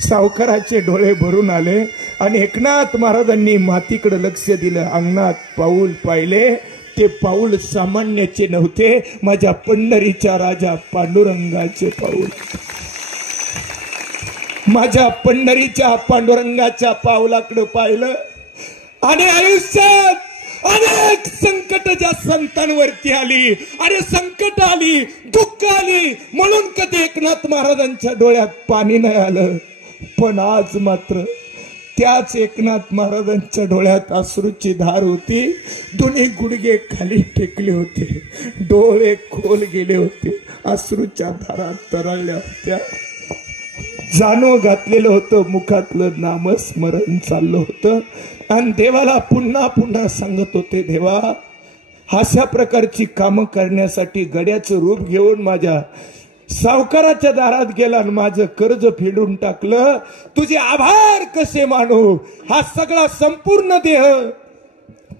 सावकाराचे डोळे भरून आले आणि एकनाथ महाराजांनी मातीकडे लक्ष दिलं. अंगणात पाऊल पाहिले. ते पाऊल सामान्याचे नव्हते, माझ्या पंढरीच्या राजा पांडुरंगाचे पाऊल. माझ्या पंढरीच्या पांडुरंगाच्या पाऊलाकडे पाहिलं आणि आयुष्यात अनेक संकट ज्या संतांवरती आली, अरे संकट आली, दुःख आली, म्हणून कधी एकनाथ महाराजांच्या डोळ्यात पाणी नाही आलं. पण आज मात्र त्याच एकनाथ महाराजांच्या डोळ्यात अश्रूची धार होती. दोन्ही गुडघे खाली टेकले होते, डोळे खोल गेले होते, अश्रूच्या धारात तरळल्या होत्या. जाणव घातलेलं होतं, मुखातलं नामस्मरण चाललं होतं आणि देवाला पुन्हा पुन्हा सांगत होते, देवा अशा प्रकारची कामं करण्यासाठी गड्याचं रूप घेऊन माझ्या सावकाराच्या दारात गेला आणि माझं कर्ज फेडून टाकलं. तुझे आभार कसे मानू? हा सगळा संपूर्ण देह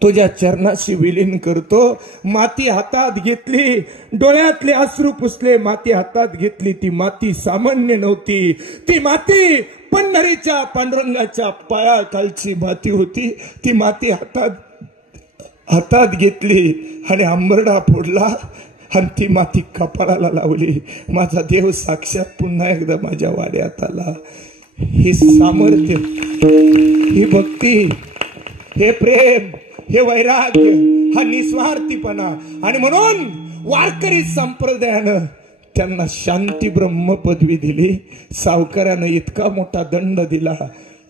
तुझ्या चरणाशी विलीन करतो. माती हातात घेतली, डोळ्यातले अश्रू पुसले, माती हातात घेतली. ती माती सामान्य नव्हती. ती माती पंढरीच्या पांडुरंगाच्या पायाखालची माती होती. ती माती हातात घेतली आणि अंबरडा फोडला आणि ती माती कपाळाला लावली. माझा देव साक्षात पुन्हा एकदा माझ्या वाड्यात आला. हे सामर्थ्य, ही भक्ती, हे प्रेम, हे वैराग्य, हा निस्वार्थीपणा. आणि म्हणून वारकरी संप्रदायानं त्यांना शांती ब्रह्म पदवी दिली. सावकारानं इतका मोठा दंड दिला.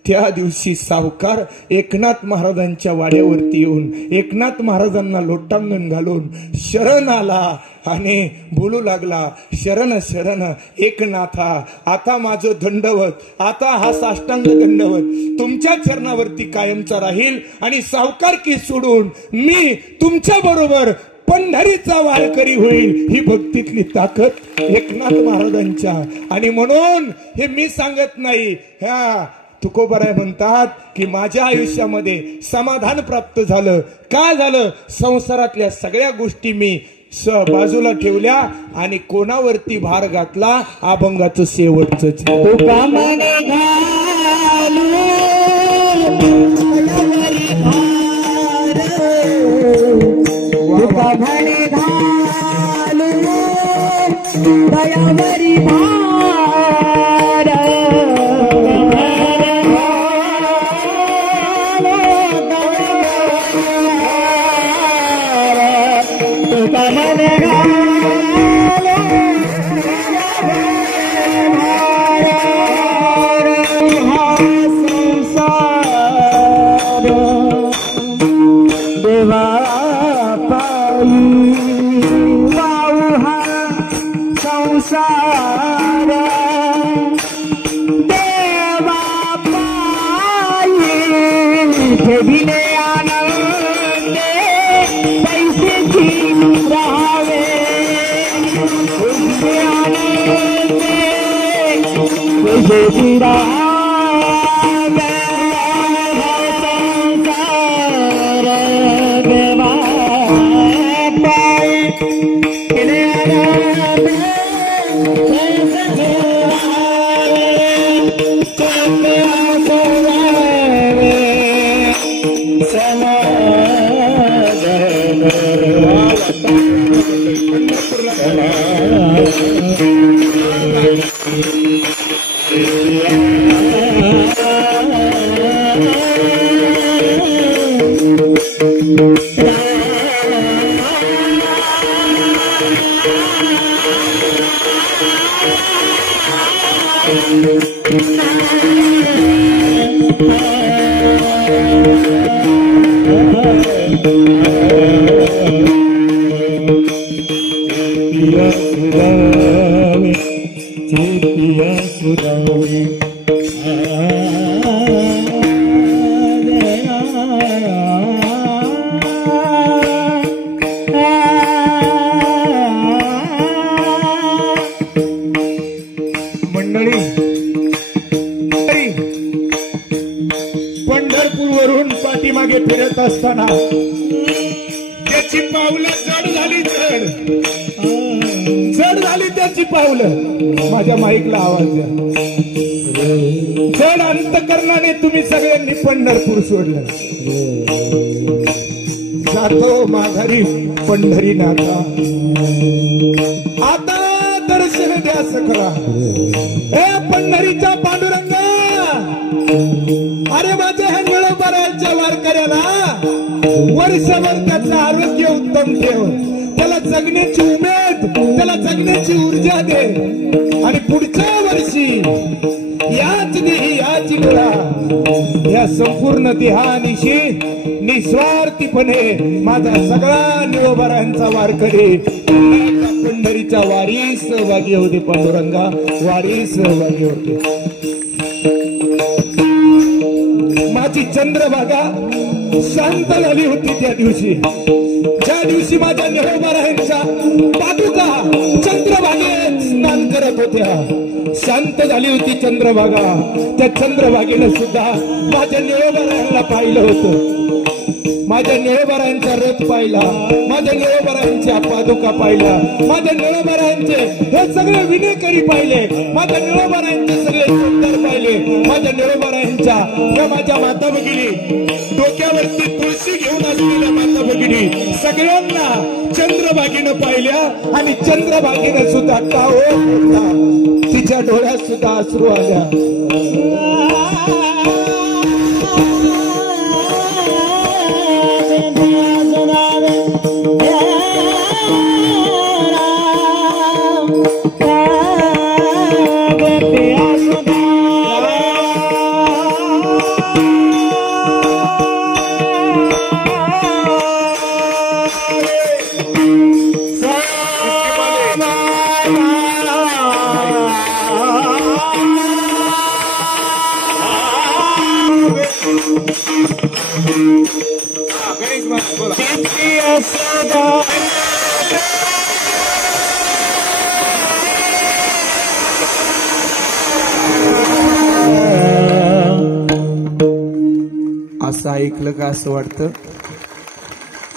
त्या दिवशी सावकार एकनाथ महाराजांच्या वाड्यावरती येऊन एकनाथ महाराजांना लोटांगण घालून शरण आला आणि बोलू लागला, शरण शरण एकनाथा, आता माझं दंडवत, आता हा साष्टांग दंडवत तुमच्या चरणावरती कायमचा राहील आणि सावकारकी सोडून मी तुमच्या बरोबर पंढरीचा वारकरी होईल. ही भक्तीतली ताकद एकनाथ महाराजांच्या. आणि म्हणून हे मी सांगत नाही, ह्या तुकोबाराय म्हणतात की माझ्या आयुष्यामध्ये समाधान प्राप्त झालं. का झालं? संसारातल्या सगळ्या गोष्टी मी बाजूला ठेवल्या आणि कोणावरती भार घातला? अभंगाचं शेवटचं पंढरपूरवरून पाठीमागे फिरत असताना त्याची पावलं जड झाली, जड झाली त्याची पावलं. माझ्या माईकला आवाज द्या. जड अंतकरणाने तुम्ही सगळ्यांनी पंढरपूर सोडलं. जातो माघारी पंढरीनाथा, आता दर्शन द्या सकरा. हे पंढरीच्या पांडुरंगा, अरे माझ्या ह्या निळोबाराच्या वारकऱ्याला वर्षभर त्याचं आरोग्य उत्तम ठेव, त्याला जगण्याची उमेद, त्याला जगण्याची ऊर्जा दे आणि पुढच्या वर्षी याच देही याच वेळा या संपूर्ण देहानिशी निस्वार्थीपणे माझा सगळा निळोबारांचा वारकरी पंढरीच्या वारी सहभागी होते. पांडुरंगा वारी सहभागी होते. माझी चंद्रभागा शांत झाली होती त्या दिवशी, ज्या दिवशी माझ्या निळोबारायांच्या पादुका चंद्रभागेत स्नान करत होत्या. शांत झाली होती चंद्रभागा. त्या चंद्रभागेनं सुद्धा माझ्या निळोबारायांना पाहिलं होतं. माझ्या निळोबारांचा रथ पाहिला, माझ्या निळोबारांच्या पादुका पाहिल्या, माझ्या निळोबारांचे हे सगळे विनेकरी पाहिले, माझ्या निळोबारांचे सगळे सुंदर पाहिले, माझ्या निळोबारांच्या या माझ्या माता भगिनी डोक्यावरती तुळशी घेऊन असलेल्या माता भगिनी सगळ्यांना चंद्रभागीनं पाहिल्या आणि चंद्रभागीनं सुद्धा टाळो तिच्या डोळ्यात सुद्धा अश्रू आल्या. असं ऐकलं का असं वाटतं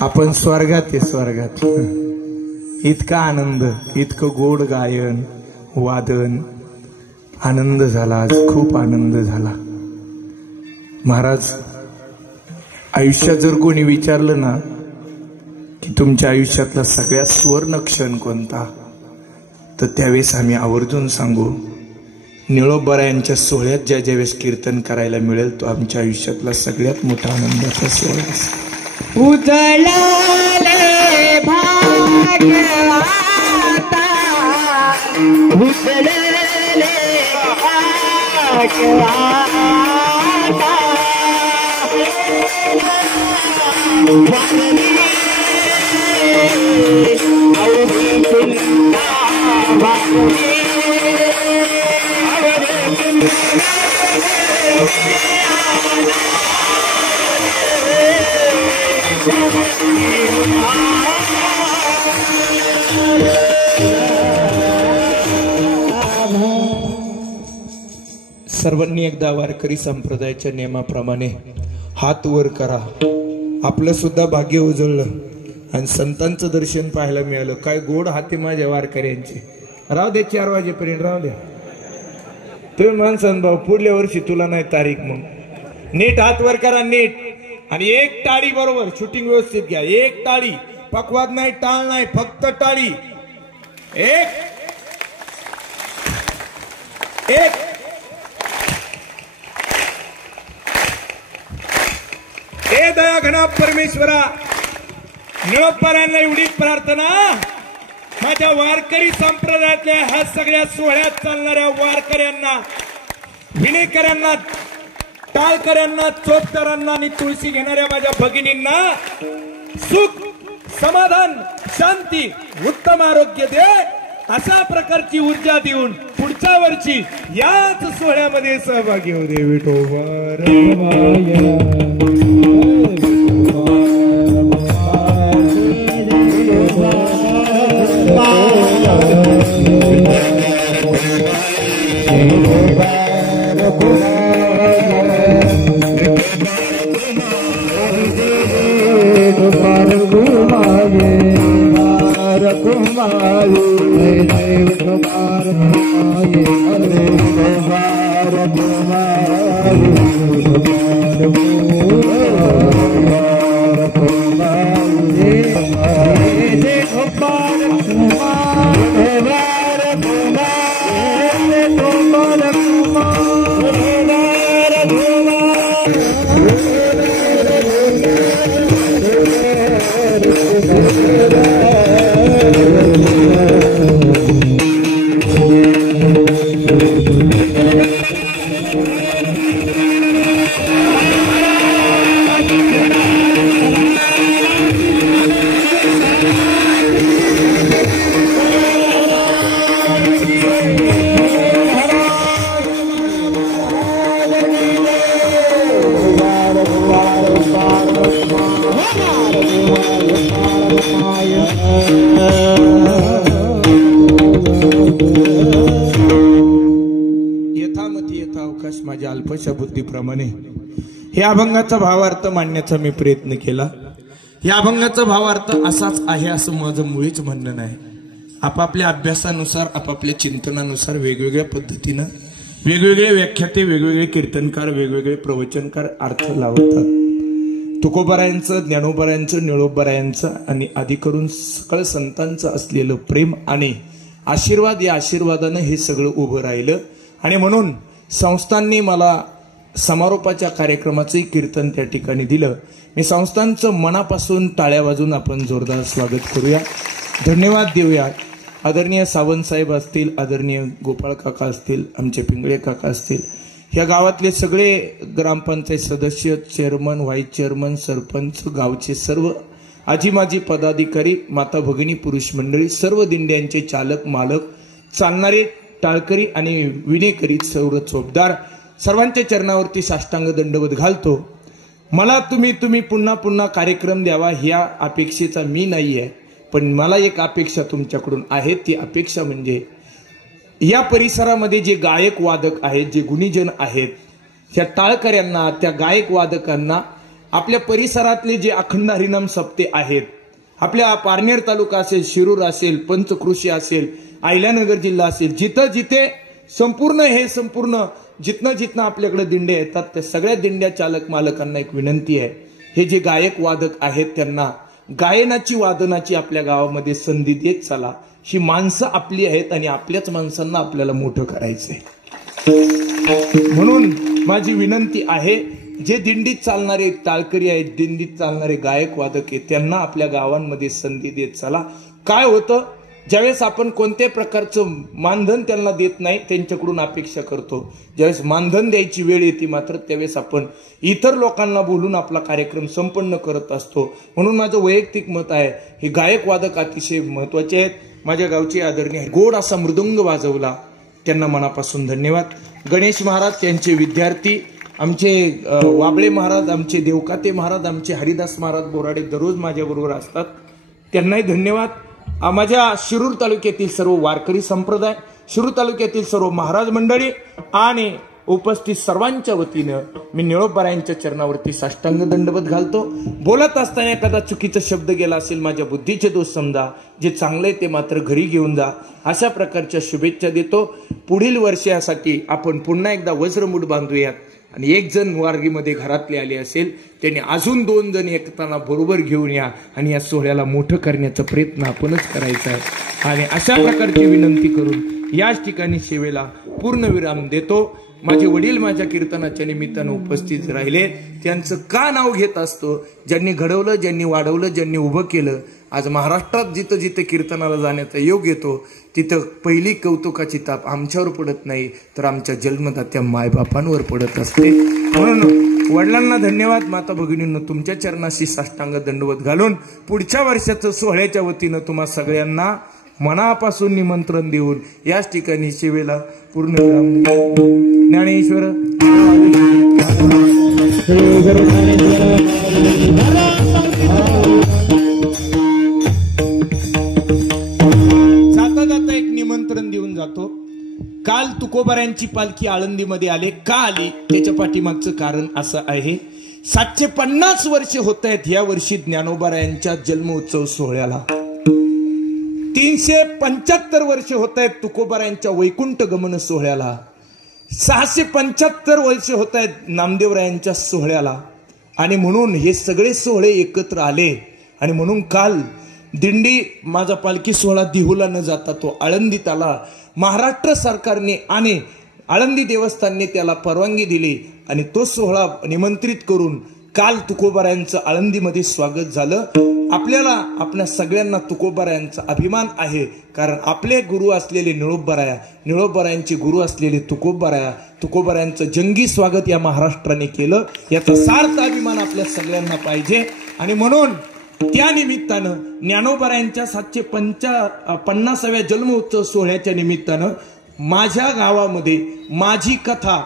आपण स्वर्गात आहे, स्वर्गात. इतका आनंद, इतकं गोड गायन वादन, आनंद झाला आज, खूप आनंद झाला. महाराज, आयुष्यात जर कोणी विचारलं ना की तुमच्या आयुष्यातला सगळ्यात सुवर्ण क्षण कोणता, तर त्यावेळेस आम्ही आवर्जून सांगू निळोबारा यांच्या सोहळ्यात ज्या ज्यावेळेस कीर्तन करायला मिळेल तो आमच्या आयुष्यातला सगळ्यात मोठा आनंदाचा सोहळा असेल. उजळले भाग्य आता, उजळले भाग्य आता, वारली अवधी तुला वारली सर्वांनी एकदा वारकरी संप्रदायाच्या नियमाप्रमाणे हात वर करा. आपलं सुद्धा भाग्य उजळलं आणि संतांचं दर्शन पाहायला मिळालं. काय गोड हाती माझ्या वारकऱ्यांचे. राहू दे 4 वाजेपर्यंत राहू द्या. तुम्ही म्हणसान भाऊ पुढल्या वर्षी तुला नाही तारीख, मग नीट हात वर करा, नीट. आणि एक टाळी बरोबर, शूटिंग व्यवस्थित घ्या. एक टाळी, पकवाद नाही, टाळ नाही, फक्त टाळी. एक एक ए दया घना परमेश्वरा, निळोबारांना एवढी प्रार्थना, माझ्या वारकरी संप्रदायातल्या ह्या सगळ्या सोहळ्यात चालणाऱ्या वारकऱ्यांना, विनेकऱ्यांना, टाळकऱ्यांना, चोपदारांना आणि तुळशी घेणाऱ्या माझ्या भगिनींना सुख, समाधान, शांती, उत्तम आरोग्य दे, अशा प्रकारची ऊर्जा देऊन पुढच्या वर्षी याच सोहळ्यामध्ये सहभागी होऊ दे. विठोबा यथामती यथा अवकाश माझ्या अल्पशा बुद्धीप्रमाणे हे अभंगाचा भावार्थ मांडण्याचा मी प्रयत्न केला. या अभंगाचा भावार्थ असाच आहे असं माझं मुळीच म्हणणं नाही. आपापल्या अभ्यासानुसार आपापल्या चिंतनानुसार वेगवेगळ्या पद्धतीनं वेगवेगळे व्याख्याते वेगवेगळे कीर्तनकार वेगवेगळे प्रवचनकार अर्थ लावतात. तुकोबारायांचं ज्ञानोबारायांचं निळोबारायांचं आणि आधी करून सकळ संतांचं असलेलं प्रेम आणि आशीर्वाद या आशीर्वादानं हे सगळं उभं राहिलं. आणि म्हणून संस्थांनी मला समारोपाच्या कार्यक्रमाचंही कीर्तन त्या ठिकाणी दिलं. मी संस्थांचं मनापासून टाळ्या वाजून आपण जोरदार स्वागत करूया, धन्यवाद देऊया. आदरणीय सावंत साहेब असतील, आदरणीय गोपाळ काका असतील, आमचे पिंगळे काका असतील, या गावातले सगळे ग्रामपंचायत सदस्य, चेअरमन, व्हाईस चेअरमन, सरपंच, गावचे सर्व आजी माजी पदाधिकारी, माता भगिनी, पुरुष मंडळी, सर्व दिंड्यांचे चालक मालक, चालणारे टाळकरी आणि विनेकरी, सर्व चोपदार, सर्वांच्या चरणावरती साष्टांग दंडवत घालतो. मला तुम्ही पुन्हा पुन्हा कार्यक्रम द्यावा ह्या अपेक्षेचा मी नाही आहे, पण मला एक अपेक्षा तुमच्याकडून आहे. ती अपेक्षा म्हणजे या परिसरामध्ये जे गायक वादक आहेत, जे गुणीजन आहेत, त्या टाळकऱ्यांना, त्या गायक वादकांना, आपल्या परिसरातले जे अखंड हरिनाम सप्ते आहेत, आपल्या पारनेर तालुका असेल, शिरूर असेल, पंचकृषी असेल, अहिल्यानगर जिल्हा असेल, जिथं जिथे संपूर्ण जिथनं आपल्याकडे दिंडे येतात त्या सगळ्या दिंड्या चालक मालकांना एक विनंती आहे. हे जे गायक वादक आहेत त्यांना गायनाची वादनाची आपल्या गावामध्ये संधी देत चला. ही माणसं आपली आहेत आणि आपल्याच माणसांना आपल्याला मोठं करायचंय. म्हणून माझी विनंती आहे, जे दिंडीत चालणारे टाळकरी आहेत, दिंडीत चालणारे गायक वादक आहेत, त्यांना आपल्या गावांमध्ये संधी देत चला. काय होतं, ज्यावेळेस आपण कोणत्याही प्रकारचं मानधन त्यांना देत नाही, त्यांच्याकडून अपेक्षा करतो, ज्यावेळेस मानधन द्यायची वेळ येते मात्र त्यावेळेस आपण इतर लोकांना बोलून आपला कार्यक्रम संपन्न करत असतो. म्हणून माझं वैयक्तिक मत आहे, हे गायक वादक अतिशय महत्वाचे आहेत. माझ्या गावचे आदरणीय गोड असा मृदुंग वाजवला, त्यांना मनापासून धन्यवाद. गणेश महाराज, त्यांचे विद्यार्थी, आमचे वाबळे महाराज, आमचे देवकाते महाराज, आमचे हरिदास महाराज बोराडे दररोज माझ्याबरोबर असतात, त्यांनाही धन्यवाद. माझ्या शिरूर तालुक्यातील सर्व वारकरी संप्रदाय, शिरूर तालुक्यातील सर्व महाराज मंडळी आणि उपस्थित सर्वांच्या वतीनं मी निळोबारायांच्या चरणावरती साष्टांग दंडवत घालतो. बोलत असताना एखादा चुकीचा शब्द गेला असेल, माझ्या बुद्धीचे दोष समजा, जे चांगले ते मात्र घरी घेऊन जा, अशा प्रकारच्या शुभेच्छा देतो. पुढील वर्षासाठी आपण पुन्हा एकदा वज्रमूठ बांधूयात आणि एक जण वारगीमध्ये घरातले आले असेल त्यांनी अजून 2 जण एकताना बरोबर घेऊन या आणि या सोहळ्याला मोठं करण्याचा प्रयत्न आपणच करायचा आहे. आणि अशा प्रकारची विनंती करून याच ठिकाणी सेवेला पूर्णविराम देतो. माझे वडील माझ्या कीर्तनाच्या निमित्तानं उपस्थित राहिले, त्यांचं का नाव घेत असतो, ज्यांनी घडवलं, ज्यांनी वाढवलं, ज्यांनी उभं केलं. आज महाराष्ट्रात जिथं जिथं कीर्तनाला जाण्याचा योग येतो तिथं पहिली कौतुकाची ताप आमच्यावर पडत नाही तर आमच्या जन्मदात्या मायबापांवर पडत असते. म्हणून वडिलांना धन्यवाद. माता भगिनींनो, तुमच्या चरणाशी साष्टांग दंडवत घालून पुढच्या वर्षाचं सोहळ्याच्या वतीनं तुम्हा सगळ्यांना मनापासून निमंत्रण देऊन याच ठिकाणी सेवेला पूर्ण ज्ञानेश्वर जाता जाता एक निमंत्रण देऊन जातो. काल तुकोबारायांची पालखी आळंदीमध्ये आले, का आली त्याच्या पाठीमागचं कारण असं आहे, 750 वर्ष होत आहेत या वर्षी ज्ञानोबारायांच्या जन्म उत्सव सोहळ्याला. 375 वर्ष होत आहेत तुकोबारायांच्या वैकुंठ गमन सोहळ्याला. 675 वर्ष होत आहेत नामदेवरायांच्या सोहळ्याला. आणि म्हणून हे सगळे सोहळे एकत्र आले. आणि म्हणून काल दिंडी माझा पालखी सोहळा दिहुला न जाता तो आळंदीत आला. महाराष्ट्र सरकारने आणि आळंदी देवस्थानने त्याला परवानगी दिली आणि तो सोहळा निमंत्रित करून काल तुकोबारायांचं आळंदीमध्ये स्वागत झालं. आपल्याला आपल्या सगळ्यांना तुकोबारायांचा अभिमान आहे, कारण आपले गुरु असलेले निळोबाराया, निळोबारायांचे गुरु असलेले तुकोबाराया, तुकोबारायांचं जंगी स्वागत या महाराष्ट्राने केलं. याचा सार्थ अभिमान आपल्या सगळ्यांना पाहिजे. आणि म्हणून त्या निमित्तानं ज्ञानोबारायांच्या 750व्या जन्म उत्सव सोहळ्याच्या निमित्तानं माझ्या गावामध्ये माझी कथा,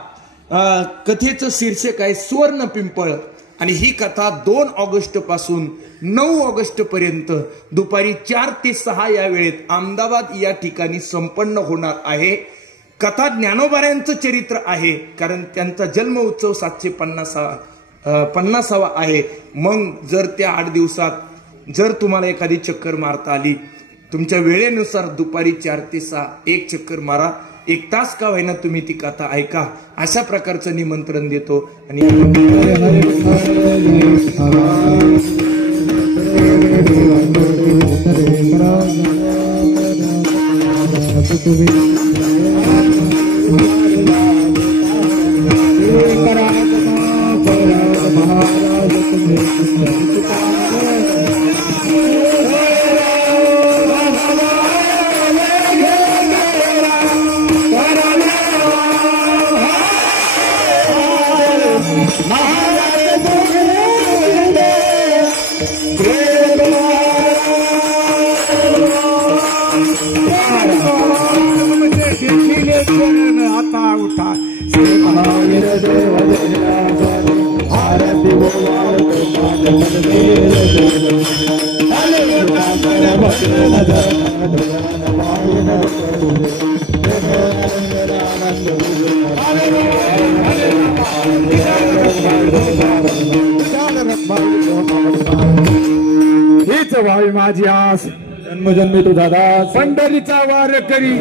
कथेचं शीर्षक आहे सुवर्ण पिंपळ. आणि ही कथा 2 ऑगस्ट पासून 9 ऑगस्ट पर्यंत दुपारी 4 ते 6 या वेळेत अहमदाबाद या ठिकाणी संपन्न होणार आहे. कथा ज्ञानोबाऱ्यांचं चरित्र आहे, कारण त्यांचा जन्म उत्सव 750वा आहे. मग जर त्या 8 दिवसात जर तुम्हाला एखादी चक्कर मारता आली, तुमच्या वेळेनुसार दुपारी 4 ते 6 एक चक्कर मारा, 1 तास का होईना तुम्ही ती कथा ऐका, अशा प्रकारचं निमंत्रण देतो. आणि आता उठा हीच व्हावी माझी आस, जन्मजन्मी तुझा दास, पंढरीचा वार करी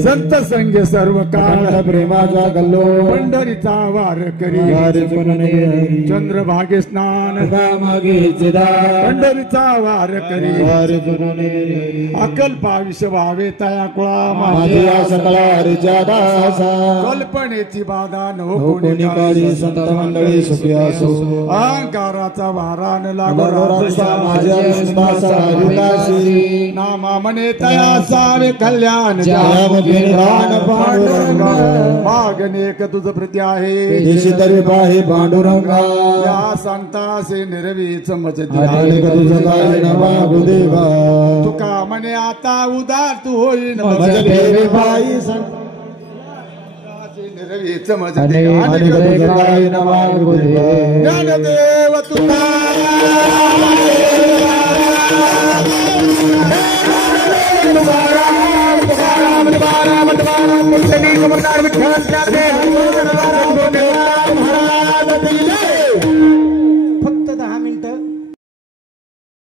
संत संग सर्व काळ, प्रेमाचा गल्लो पंढरीचा वार करी, चंद्रभागे स्नान पंढरीचा वार करी, अकल्पाविष व्हावे तया कुळा कल्पनेची बाधा नो कोणी काळी, संत मंडळी सुखी असो, अहंकाराचा वारा न लागो नामा मने तया सारे कल्याण, मागणेक तुझ प्रती आहे तरी पाहे पांडुरंगा, या सांगता से निरवीच मच तुका मने आता उदार तू होईन निरवीच मज ज्ञानदेव तुका विठ्ठल